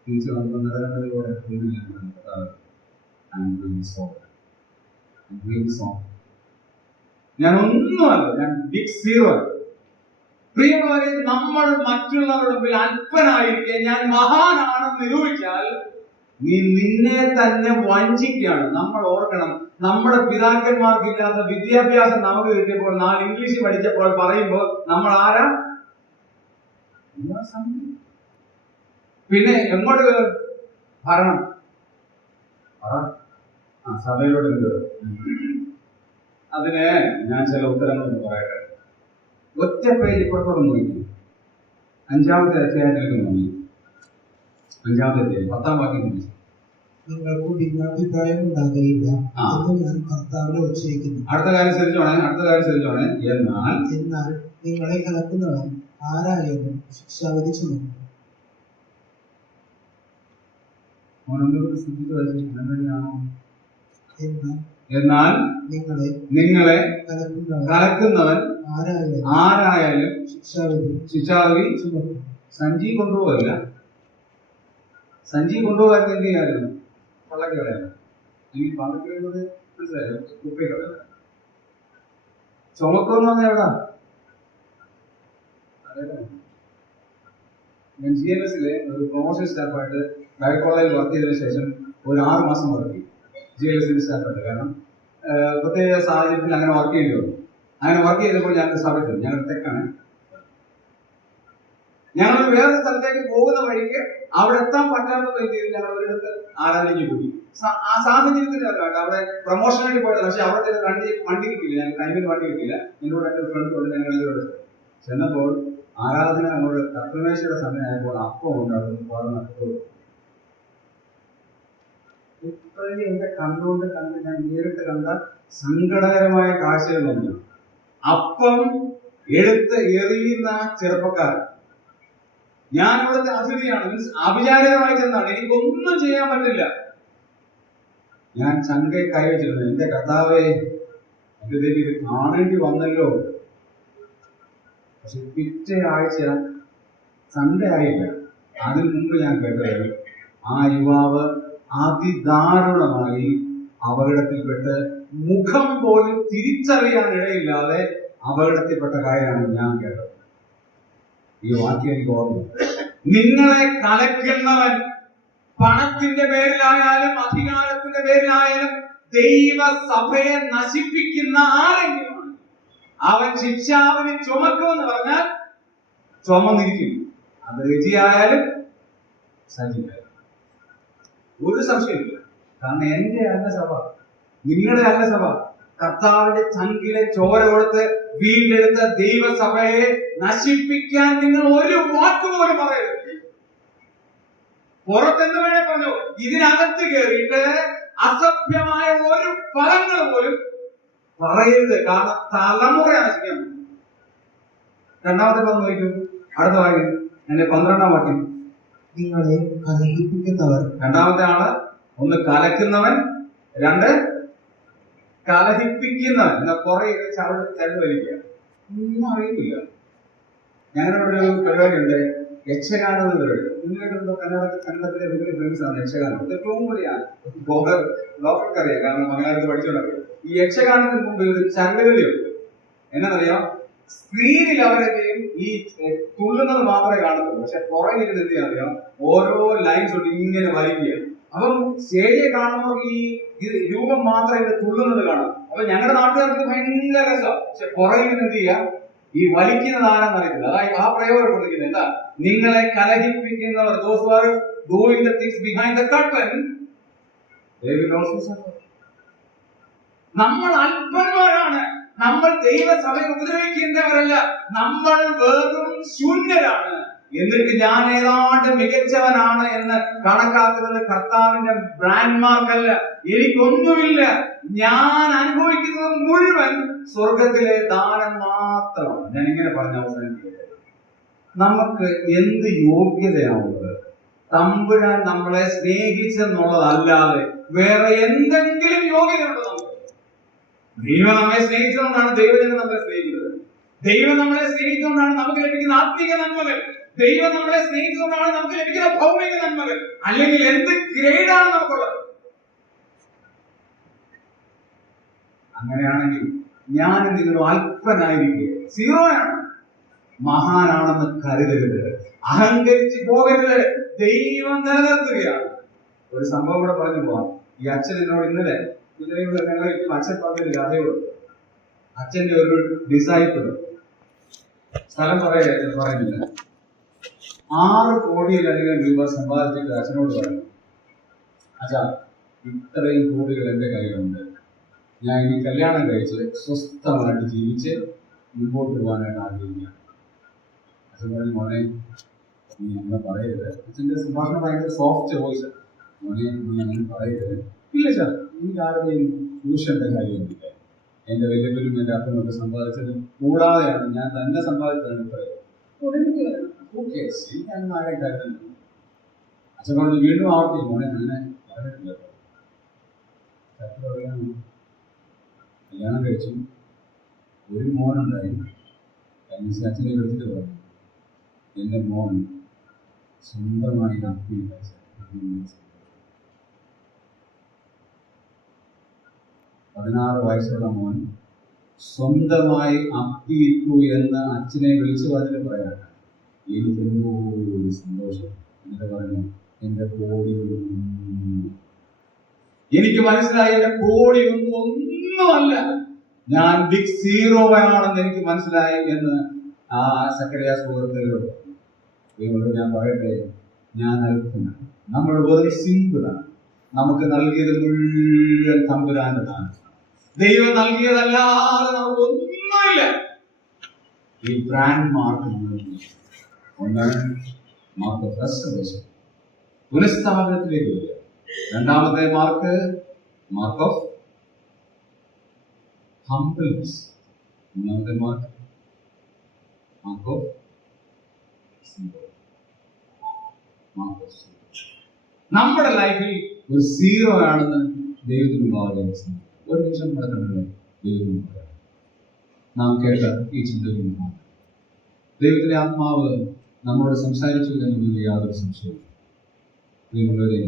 തിരിച്ചു വന്ന നിലനിലൂടെ ഞാൻ ഒന്നുമല്ല, ഞാൻ ബിഗ് 0. പ്രിയമുള്ളവരെ, നമ്മൾ മറ്റുള്ളവരുടെ മുമ്പിൽ അല്പനായിരിക്കെ ഞാൻ മഹാനാണെന്ന് നിരൂപിച്ചാൽ നീ നിന്നെ തന്നെ വഞ്ചിക്കുകയാണ്. നമ്മൾ ഓർക്കണം, നമ്മുടെ പിതാക്കന്മാർക്കില്ലാത്ത വിദ്യാഭ്യാസം നമുക്ക് കിട്ടിയപ്പോൾ, 4 ഇംഗ്ലീഷ് പഠിച്ചപ്പോൾ പറയുമ്പോൾ നമ്മൾ ആരാ? പിന്നെ എങ്ങോട്ട് ഭരണം? സഭയിലോട്ട് കയറും. അതിന് ഞാൻ ചില ഉത്തരങ്ങളൊന്ന് പറയട്ടെ. ഒറ്റ പേജ് ഇപ്പുറത്തോടെ നോക്കി, 5-ാമത്തെ അധ്യായത്തിലേക്ക് നോക്കി. 5-ാമത്തെ അധ്യായം 10-ാം വാക്യം നോക്കി. നിങ്ങൾക്ക് ഭിന്നാഭിപ്രായം ഉണ്ടാകുകയില്ല എന്ന് ഞാൻ കർത്താവിനെ ഉച്ചരിക്കുന്നു. അടുത്ത കാര്യം ശ്രദ്ധിച്ചോണേ. എന്നാൽ നിങ്ങളെ കലക്കുന്നവൻ ആരായാലും ശിക്ഷാവിധി ചുമക്കും. എന്നാൽ നിങ്ങളെ കലക്കുന്നവൻ ആരായാലും ശിക്ഷാവിധി ചുമക്കും. സഞ്ചി കൊണ്ടുപോകല്ല. സഞ്ചി കൊണ്ടുപോകാൻ എന്ത് ചെയ്യായിരുന്നു? പള്ളക്ക് കളയാം. അല്ലെങ്കിൽ പള്ളക്ക് കളയുന്നത് മനസ്സിലായോ? കുപ്പി കളയാം. ചുമക്കുമെന്ന് പറഞ്ഞാൽ എവിടാ? ഞാൻ GLS-ലെ ഒരു പ്രൊമോഷൻ സ്റ്റാഫായിട്ട് ഡയറക്ട് കോളേജിൽ വർക്ക് ചെയ്തതിനു ശേഷം ഒരു 6 മാസം വർക്ക് ചെയ്യും GLS-ന്റെ സ്റ്റാഫായിട്ട്. കാരണം പ്രത്യേക സാഹചര്യത്തിൽ അങ്ങനെ വർക്ക് ചെയ്യേണ്ടി വന്നു. അങ്ങനെ വർക്ക് ചെയ്തപ്പോൾ ഞങ്ങൾക്ക് സമയത്ത് ഞങ്ങൾ തെക്കാണ്. ഞങ്ങൾ വേറെ സ്ഥലത്തേക്ക് പോകുന്ന വഴിക്ക് അവിടെ എത്താൻ പറ്റാത്ത രീതിയിൽ ഞങ്ങൾ ഒരിടത്ത് ആരാധനയ്ക്ക് പോയി. ആ സാഹചര്യത്തിൽ അവിടെ പ്രൊമോഷനായിട്ട് പോയത്. പക്ഷെ അവിടെ വണ്ടി കിട്ടിയില്ല. ഞങ്ങൾ ടൈമിൽ വണ്ടി കിട്ടിയില്ല. എന്നോട് എൻ്റെ ഫ്രണ്ട് കൊണ്ട് ഞങ്ങൾ ചെന്നപ്പോൾ ആരാധന നമ്മളോട് കർത്തമേശയുടെ സമയമായപ്പോൾ അപ്പം ഉണ്ടാകുന്നു. ഇത്രയും എന്റെ കണ്ടുകൊണ്ട് ഞാൻ നേരിട്ട് കണ്ട സങ്കടകരമായ കാഴ്ചകളൊന്നും. അപ്പം എടുത്ത് എറിയുന്ന ചെറുപ്പക്കാരൻ. ഞാൻ ഇവിടുത്തെ അതിഥിയാണ്, മീൻസ് അവിചാരിതമായി ചെന്നാണ്. എനിക്കൊന്നും ചെയ്യാൻ പറ്റില്ല. ഞാൻ ചങ്കെ കൈവച്ചിരുന്നു. എന്റെ കർത്താവേ, ഇത് കാണേണ്ടി വന്നല്ലോ. പക്ഷെ പിറ്റേ ആഴ്ച സൺഡേ ആയില്ല, അതിനു മുമ്പ് ഞാൻ കേട്ടത് ആ യുവാവ് അതിദാരുണമായി അപകടത്തിൽപ്പെട്ട് മുഖം പോലും തിരിച്ചറിയാൻ ഇടയില്ലാതെ അപകടത്തിൽപ്പെട്ട കാര്യമാണ് ഞാൻ കേട്ടത്. ഈ വാക്യം എനിക്ക് ഓർമ്മ. നിങ്ങളെ കലക്കുന്നവൻ പണത്തിന്റെ പേരിലായാലും അധികാരത്തിന്റെ പേരിലായാലും ദൈവസഭയെ നശിപ്പിക്കുന്ന ആരെങ്കിലും അവൻ ശിക്ഷാവിധി ചുമക്കുമെന്ന് പറഞ്ഞാൽ ചുമന്നിരിക്കും. അത് രുചിയായാലും സജിയായാലും ഒരു സംശയമില്ല. കാരണം എന്റെ അല്ല സഭ, നിങ്ങളുടെ അല്ല സഭ. കർത്താവിന്റെ ചങ്കിലെ ചോര കൊടുത്ത് വീണ്ടെടുത്ത ദൈവസഭയെ നശിപ്പിക്കാൻ നിങ്ങൾ ഒരു വാക്കുപോലും പറയരുത്. പുറത്തെന്ന് വേണേ പറഞ്ഞു, ഇതിനകത്ത് കയറിയിട്ട് അസഭ്യമായ ഒരു ഫലങ്ങൾ പോലും പറയരുത്. കാരണം തലമുറ നശിക്കാൻ. 2-ാമത്തെ പദം നോക്കൂ. അടുത്ത വാക്യം, എന്റെ 12-ാം വാക്യം. നിങ്ങളെ കലഹിപ്പിക്കുന്നവർ. 2-ാമത്തെ ആള്, 1 കലക്കുന്നവൻ, 2 കലഹിപ്പിക്കുന്നവൻ. എന്നാ കുറെ ചരട് വലിക്കുക. ഒന്നും അറിയില്ല. ഞാനിവിടെ ഒരു പരിപാടിയുണ്ട്, യക്ഷഗാനം എന്ന പരിപാടി. നിങ്ങളുടെ കന്നഡത്തിലെ വലിയ ഫേമസ് ആണ് യക്ഷഗാനം. ഏറ്റവും വലിയ ഡോക്ടർക്ക് അറിയാം, കാരണം മംഗലാപുരത്ത് പഠിച്ചുകൊണ്ടറിയാം. ഈ യക്ഷഗാനത്തിന് മുമ്പ് ഒരു ചരടുകളിയുണ്ട്. എന്നറിയാം, സ്ക്രീനിൽ അവരെന്തെയും ഈ തുള്ളുന്നത് മാത്രമേ കാണത്തുള്ളൂ. പക്ഷെ പുറകിൽ ഇരുന്ന് എന്ത് ചെയ്യാറിയാം, ഓരോ ലൈൻസ് കൊണ്ട് ഇങ്ങനെ വലിക്കുക. അപ്പം സ്റ്റേജിൽ കാണുമ്പോൾ ഈ രൂപം മാത്രം ഇത് തുള്ളുന്നത് കാണാം. അപ്പൊ ഞങ്ങളുടെ നാട്ടുകാർക്ക് ഭയങ്കര രസം. പക്ഷെ പുറകിൽ എന്ത് ചെയ്യാം, ഈ വലിക്കുന്നത് ആരെന്ന് അറിയത്തില്ല. അതായത് ആ പ്രയോഗം കൊടുക്കുന്നത് എന്താ, നിങ്ങളെ കലഹിപ്പിക്കുന്നവർ, those who are doing the things behind the curtain, they will also suffer. നമ്മൾ അല്പന്മാരാണ്. നമ്മൾ ദൈവസഭയെ ഉപദ്രവിക്കുന്നവരല്ല. നമ്മൾ വെറും ശൂന്യരാണ്. എന്നിട്ട് ഞാൻ ഏതാണ്ട് മികച്ചവനാണ് എന്ന് കണക്കാക്കുന്നത് കർത്താവിന്റെ ബ്രാൻഡ് മാർക്കല്ല. എനിക്കൊന്നുമില്ല. ഞാൻ അനുഭവിക്കുന്നത് മുഴുവൻ സ്വർഗത്തിലെ ദാനം മാത്രമാണ്. ഞാൻ ഇങ്ങനെ പറഞ്ഞ അവസാനിപ്പിക്കട്ടെ. നമുക്ക് എന്ത് യോഗ്യതയാണുള്ളത്? തമ്പുരാൻ നമ്മളെ സ്നേഹിച്ചെന്നുള്ളതല്ലാതെ വേറെ എന്തെങ്കിലും യോഗ്യതയുണ്ടോ നമുക്ക്? ദൈവം നമ്മെ സ്നേഹിച്ചതുകൊണ്ടാണ് ദൈവജനം നമ്മളെ സ്നേഹിക്കുന്നത്. ദൈവം നമ്മളെ സ്നേഹിച്ചതുകൊണ്ടാണ് നമുക്ക് ലഭിക്കുന്ന ആത്മീക നന്മകൾ. ദൈവം നമ്മളെ സ്നേഹിച്ചതുകൊണ്ടാണ് നമുക്ക് ലഭിക്കുന്ന ഭൗമിക നന്മകൾ. അല്ലെങ്കിൽ എന്ത് ഗ്രേഡാണ് നമുക്കുള്ളത്? അങ്ങനെയാണെങ്കിൽ ഞാൻ നിങ്ങൾ അല്പനായിരിക്കുക, 0 ആണ്. മഹാനാണെന്ന് കരുതരുത്, അഹങ്കരിച്ച് പോകരുത്. ദൈവം നിലനിർത്തുകയാണ്. ഒരു സംഭവം കൂടെ പറഞ്ഞു പോവാം. ഈ അച്ഛൻ എന്നോട് ഇന്നലെ അച്ഛൻ പറഞ്ഞൊരു കഥയുള്ളൂ. അച്ഛന്റെ ഒരു ഡിസൈപ്പിൾ, സ്ഥലം പറയുന്നില്ല, 6 കോടിയിലധികം രൂപ സമ്പാദിച്ചിട്ട് അച്ഛനോട് പറഞ്ഞു, അച്ഛാ ഇത്രയും കോടികൾ എൻ്റെ കയ്യിലുണ്ട്, ഞാൻ ഇനി കല്യാണം കഴിച്ച് സ്വസ്ഥമായിട്ട് ജീവിച്ച് മുമ്പോട്ട് പോകാനായിട്ട് ആഗ്രഹിക്കുകയാണ്. അച്ഛൻ പറഞ്ഞു, മോനെ നീ അങ്ങനെ പറയരുത്. അച്ഛൻ്റെ സംഭാഷണം ഭയങ്കര സോഫ്റ്റ് വോയിസ്. മോനെ നീ അങ്ങനെ പറയരുത്. ഇല്ല സാർ, എനിക്ക് ആരുടെയും ട്യൂഷൻ്റെ കാര്യമൊന്നുമില്ല. എൻ്റെ വലിയവരും എൻ്റെ അപ്പനൊക്കെ സമ്പാദിച്ചത് കൂടാതെയാണ്, ഞാൻ തന്നെ സമ്പാദിച്ചതാണ് ഇത്രയും. ഓക്കെ, ശരിക്കും ആരെ കരുതുന്നു. അച്ഛൻ പറഞ്ഞു, വീണ്ടും ആവർത്തി, മോനെ അങ്ങനെ പറഞ്ഞിട്ടില്ല. കല്യാണം കഴിച്ചു, ഒരു മോനുണ്ടായി. കഴിഞ്ഞ അച്ഛനെ എടുത്തിട്ട് പറഞ്ഞു, എൻ്റെ മോൻ സ്വന്തമായി അപ്പിയില്ല. 16 വയസ്സുള്ള മോൻ സ്വന്തമായി അപ്പിയിട്ടു എന്ന് അച്ഛനെ വിളിച്ചു പറഞ്ഞിട്ട് പറയാണ്. എനിക്കെന്തോ ഒരു സന്തോഷം. എന്നിട്ട് പറഞ്ഞു, എൻ്റെ കോടികളൊന്നും, എനിക്ക് മനസ്സിലായി എൻ്റെ കോടിയൊന്നും ഒന്നുമല്ല, ഞാൻ ബിഗ് സീറോ ആണെന്ന് എനിക്ക് മനസ്സിലായി എന്ന് ആ സക്കറിയാസ് സുഹൃത്തുക്കളോട് ഞാൻ പറയട്ടെ, ഞാൻ അല്പനാണ്, നമ്മൾ വെറും സിമ്പിളാണ്. നമുക്ക് നൽകിയത് മുഴുവൻ തമ്പുരാൻ്റെതാണ്. ദൈവം നൽകിയതല്ലാതെ നമുക്ക് ഒന്നുമില്ല. ഈ ബ്രാൻഡ് മാർക്ക് ഒന്ന്, മാർക്ക് ഓഫ് റെസ്റ്റോറേഷൻ, പുനഃസ്ഥാപനത്തിലേക്ക് വരിക. രണ്ടാമത്തെ മാർക്ക്, മാർക്ക് ഓഫ് ഹംബിൾനെസ്. മൂന്നാമത്തെ മാർക്ക്, മാർക്ക് ഓഫ് നമ്മുടെ ലൈഫിൽ ഒരു സീറോ ആണെന്ന് ദൈവത്തിന് മുമ്പാകെ ഒരു നിമിഷം നടക്കുന്നുണ്ട്. ദൈവത്തിന് പറയാം, നാം കേട്ട ഈ ചിന്തയിൽ നിന്നാണ് ദൈവത്തിലെ ആത്മാവ് നമ്മോട് സംസാരിച്ചു എന്നുള്ളതിൽ യാതൊരു സംശയവും. പ്രിയമുള്ളവരെ,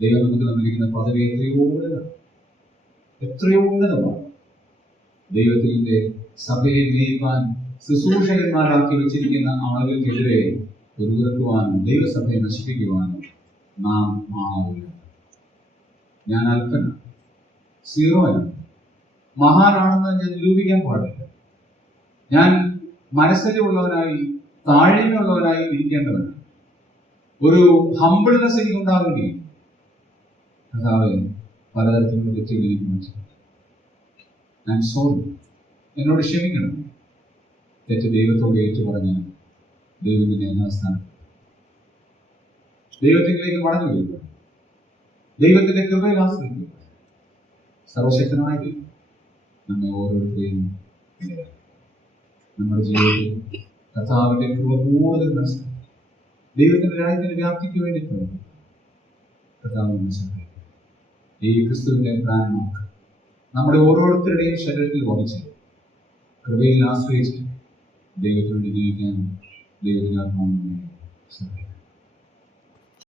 ദൈവം നമുക്ക് തന്നിരിക്കുന്ന പദവി എത്രയോ ഉന്നതമാണ്. ദൈവത്തിന്റെ സഭയെ ജയിക്കാൻ ശുശ്രൂഷകന്മാരാക്കി വെച്ചിരിക്കുന്ന ആളുകൾക്കെതിരെ ഉയർത്തുവാനും ദൈവസഭയെ നശിപ്പിക്കുവാനും നാം ആവില്ല. ഞാൻ അല്പനാണ്, സീറോ ആണ്, മഹാനാണെന്ന് ഞാൻ നിരൂപിക്കാൻ പാടില്ല. ഞാൻ മനസ്സിലുള്ളവനായി താഴ്മയുള്ളവനായി ഇരിക്കേണ്ടവനാണ്. ഒരു ഹംബിൾനെസ് എനിക്ക് ഉണ്ടാവുകയും കർത്താവേ, പലതരത്തിലുള്ള തെറ്റുകൾ എനിക്ക് മനസ്സിലാക്കി. ഞാൻ സോറി, എന്നോട് ക്ഷമിക്കണം. തെറ്റ് ദൈവത്തോട് ഏറ്റു പറഞ്ഞാൽ ദൈവത്തിന്റെ യഥാസ്ഥാനം ദൈവത്തിലേക്ക് മടങ്ങി വരിക, ദൈവത്തിന്റെ കൃപയിൽ ആശ്രയിക്കുക. സർവശക്തനായ ദൈവം നമ്മെ ഓരോരുത്തരെയും നമ്മുടെ ജീവിതത്തിൽ കർത്താവിന്റെ കൃപ കൂടുതൽ മനസ്സിലാക്കി ദൈവത്തിന്റെ രാജ്യത്തിന്റെ വ്യാപ്തിക്ക് വേണ്ടി പ്രവർത്തിക്കും. കർത്താവ് മനസ്സിലാക്കി ഈ ക്രിസ്തുവിന്റെ പ്രാണമാക്ക് നമ്മുടെ ഓരോരുത്തരുടെയും ശരീരത്തിൽ വഹിച്ച് കൃപയിൽ ആശ്രയിച്ച് ദൈവത്തിനോട് ജീവിക്കാൻ ദൈവത്തിന്റെ ആത്മാവിനെ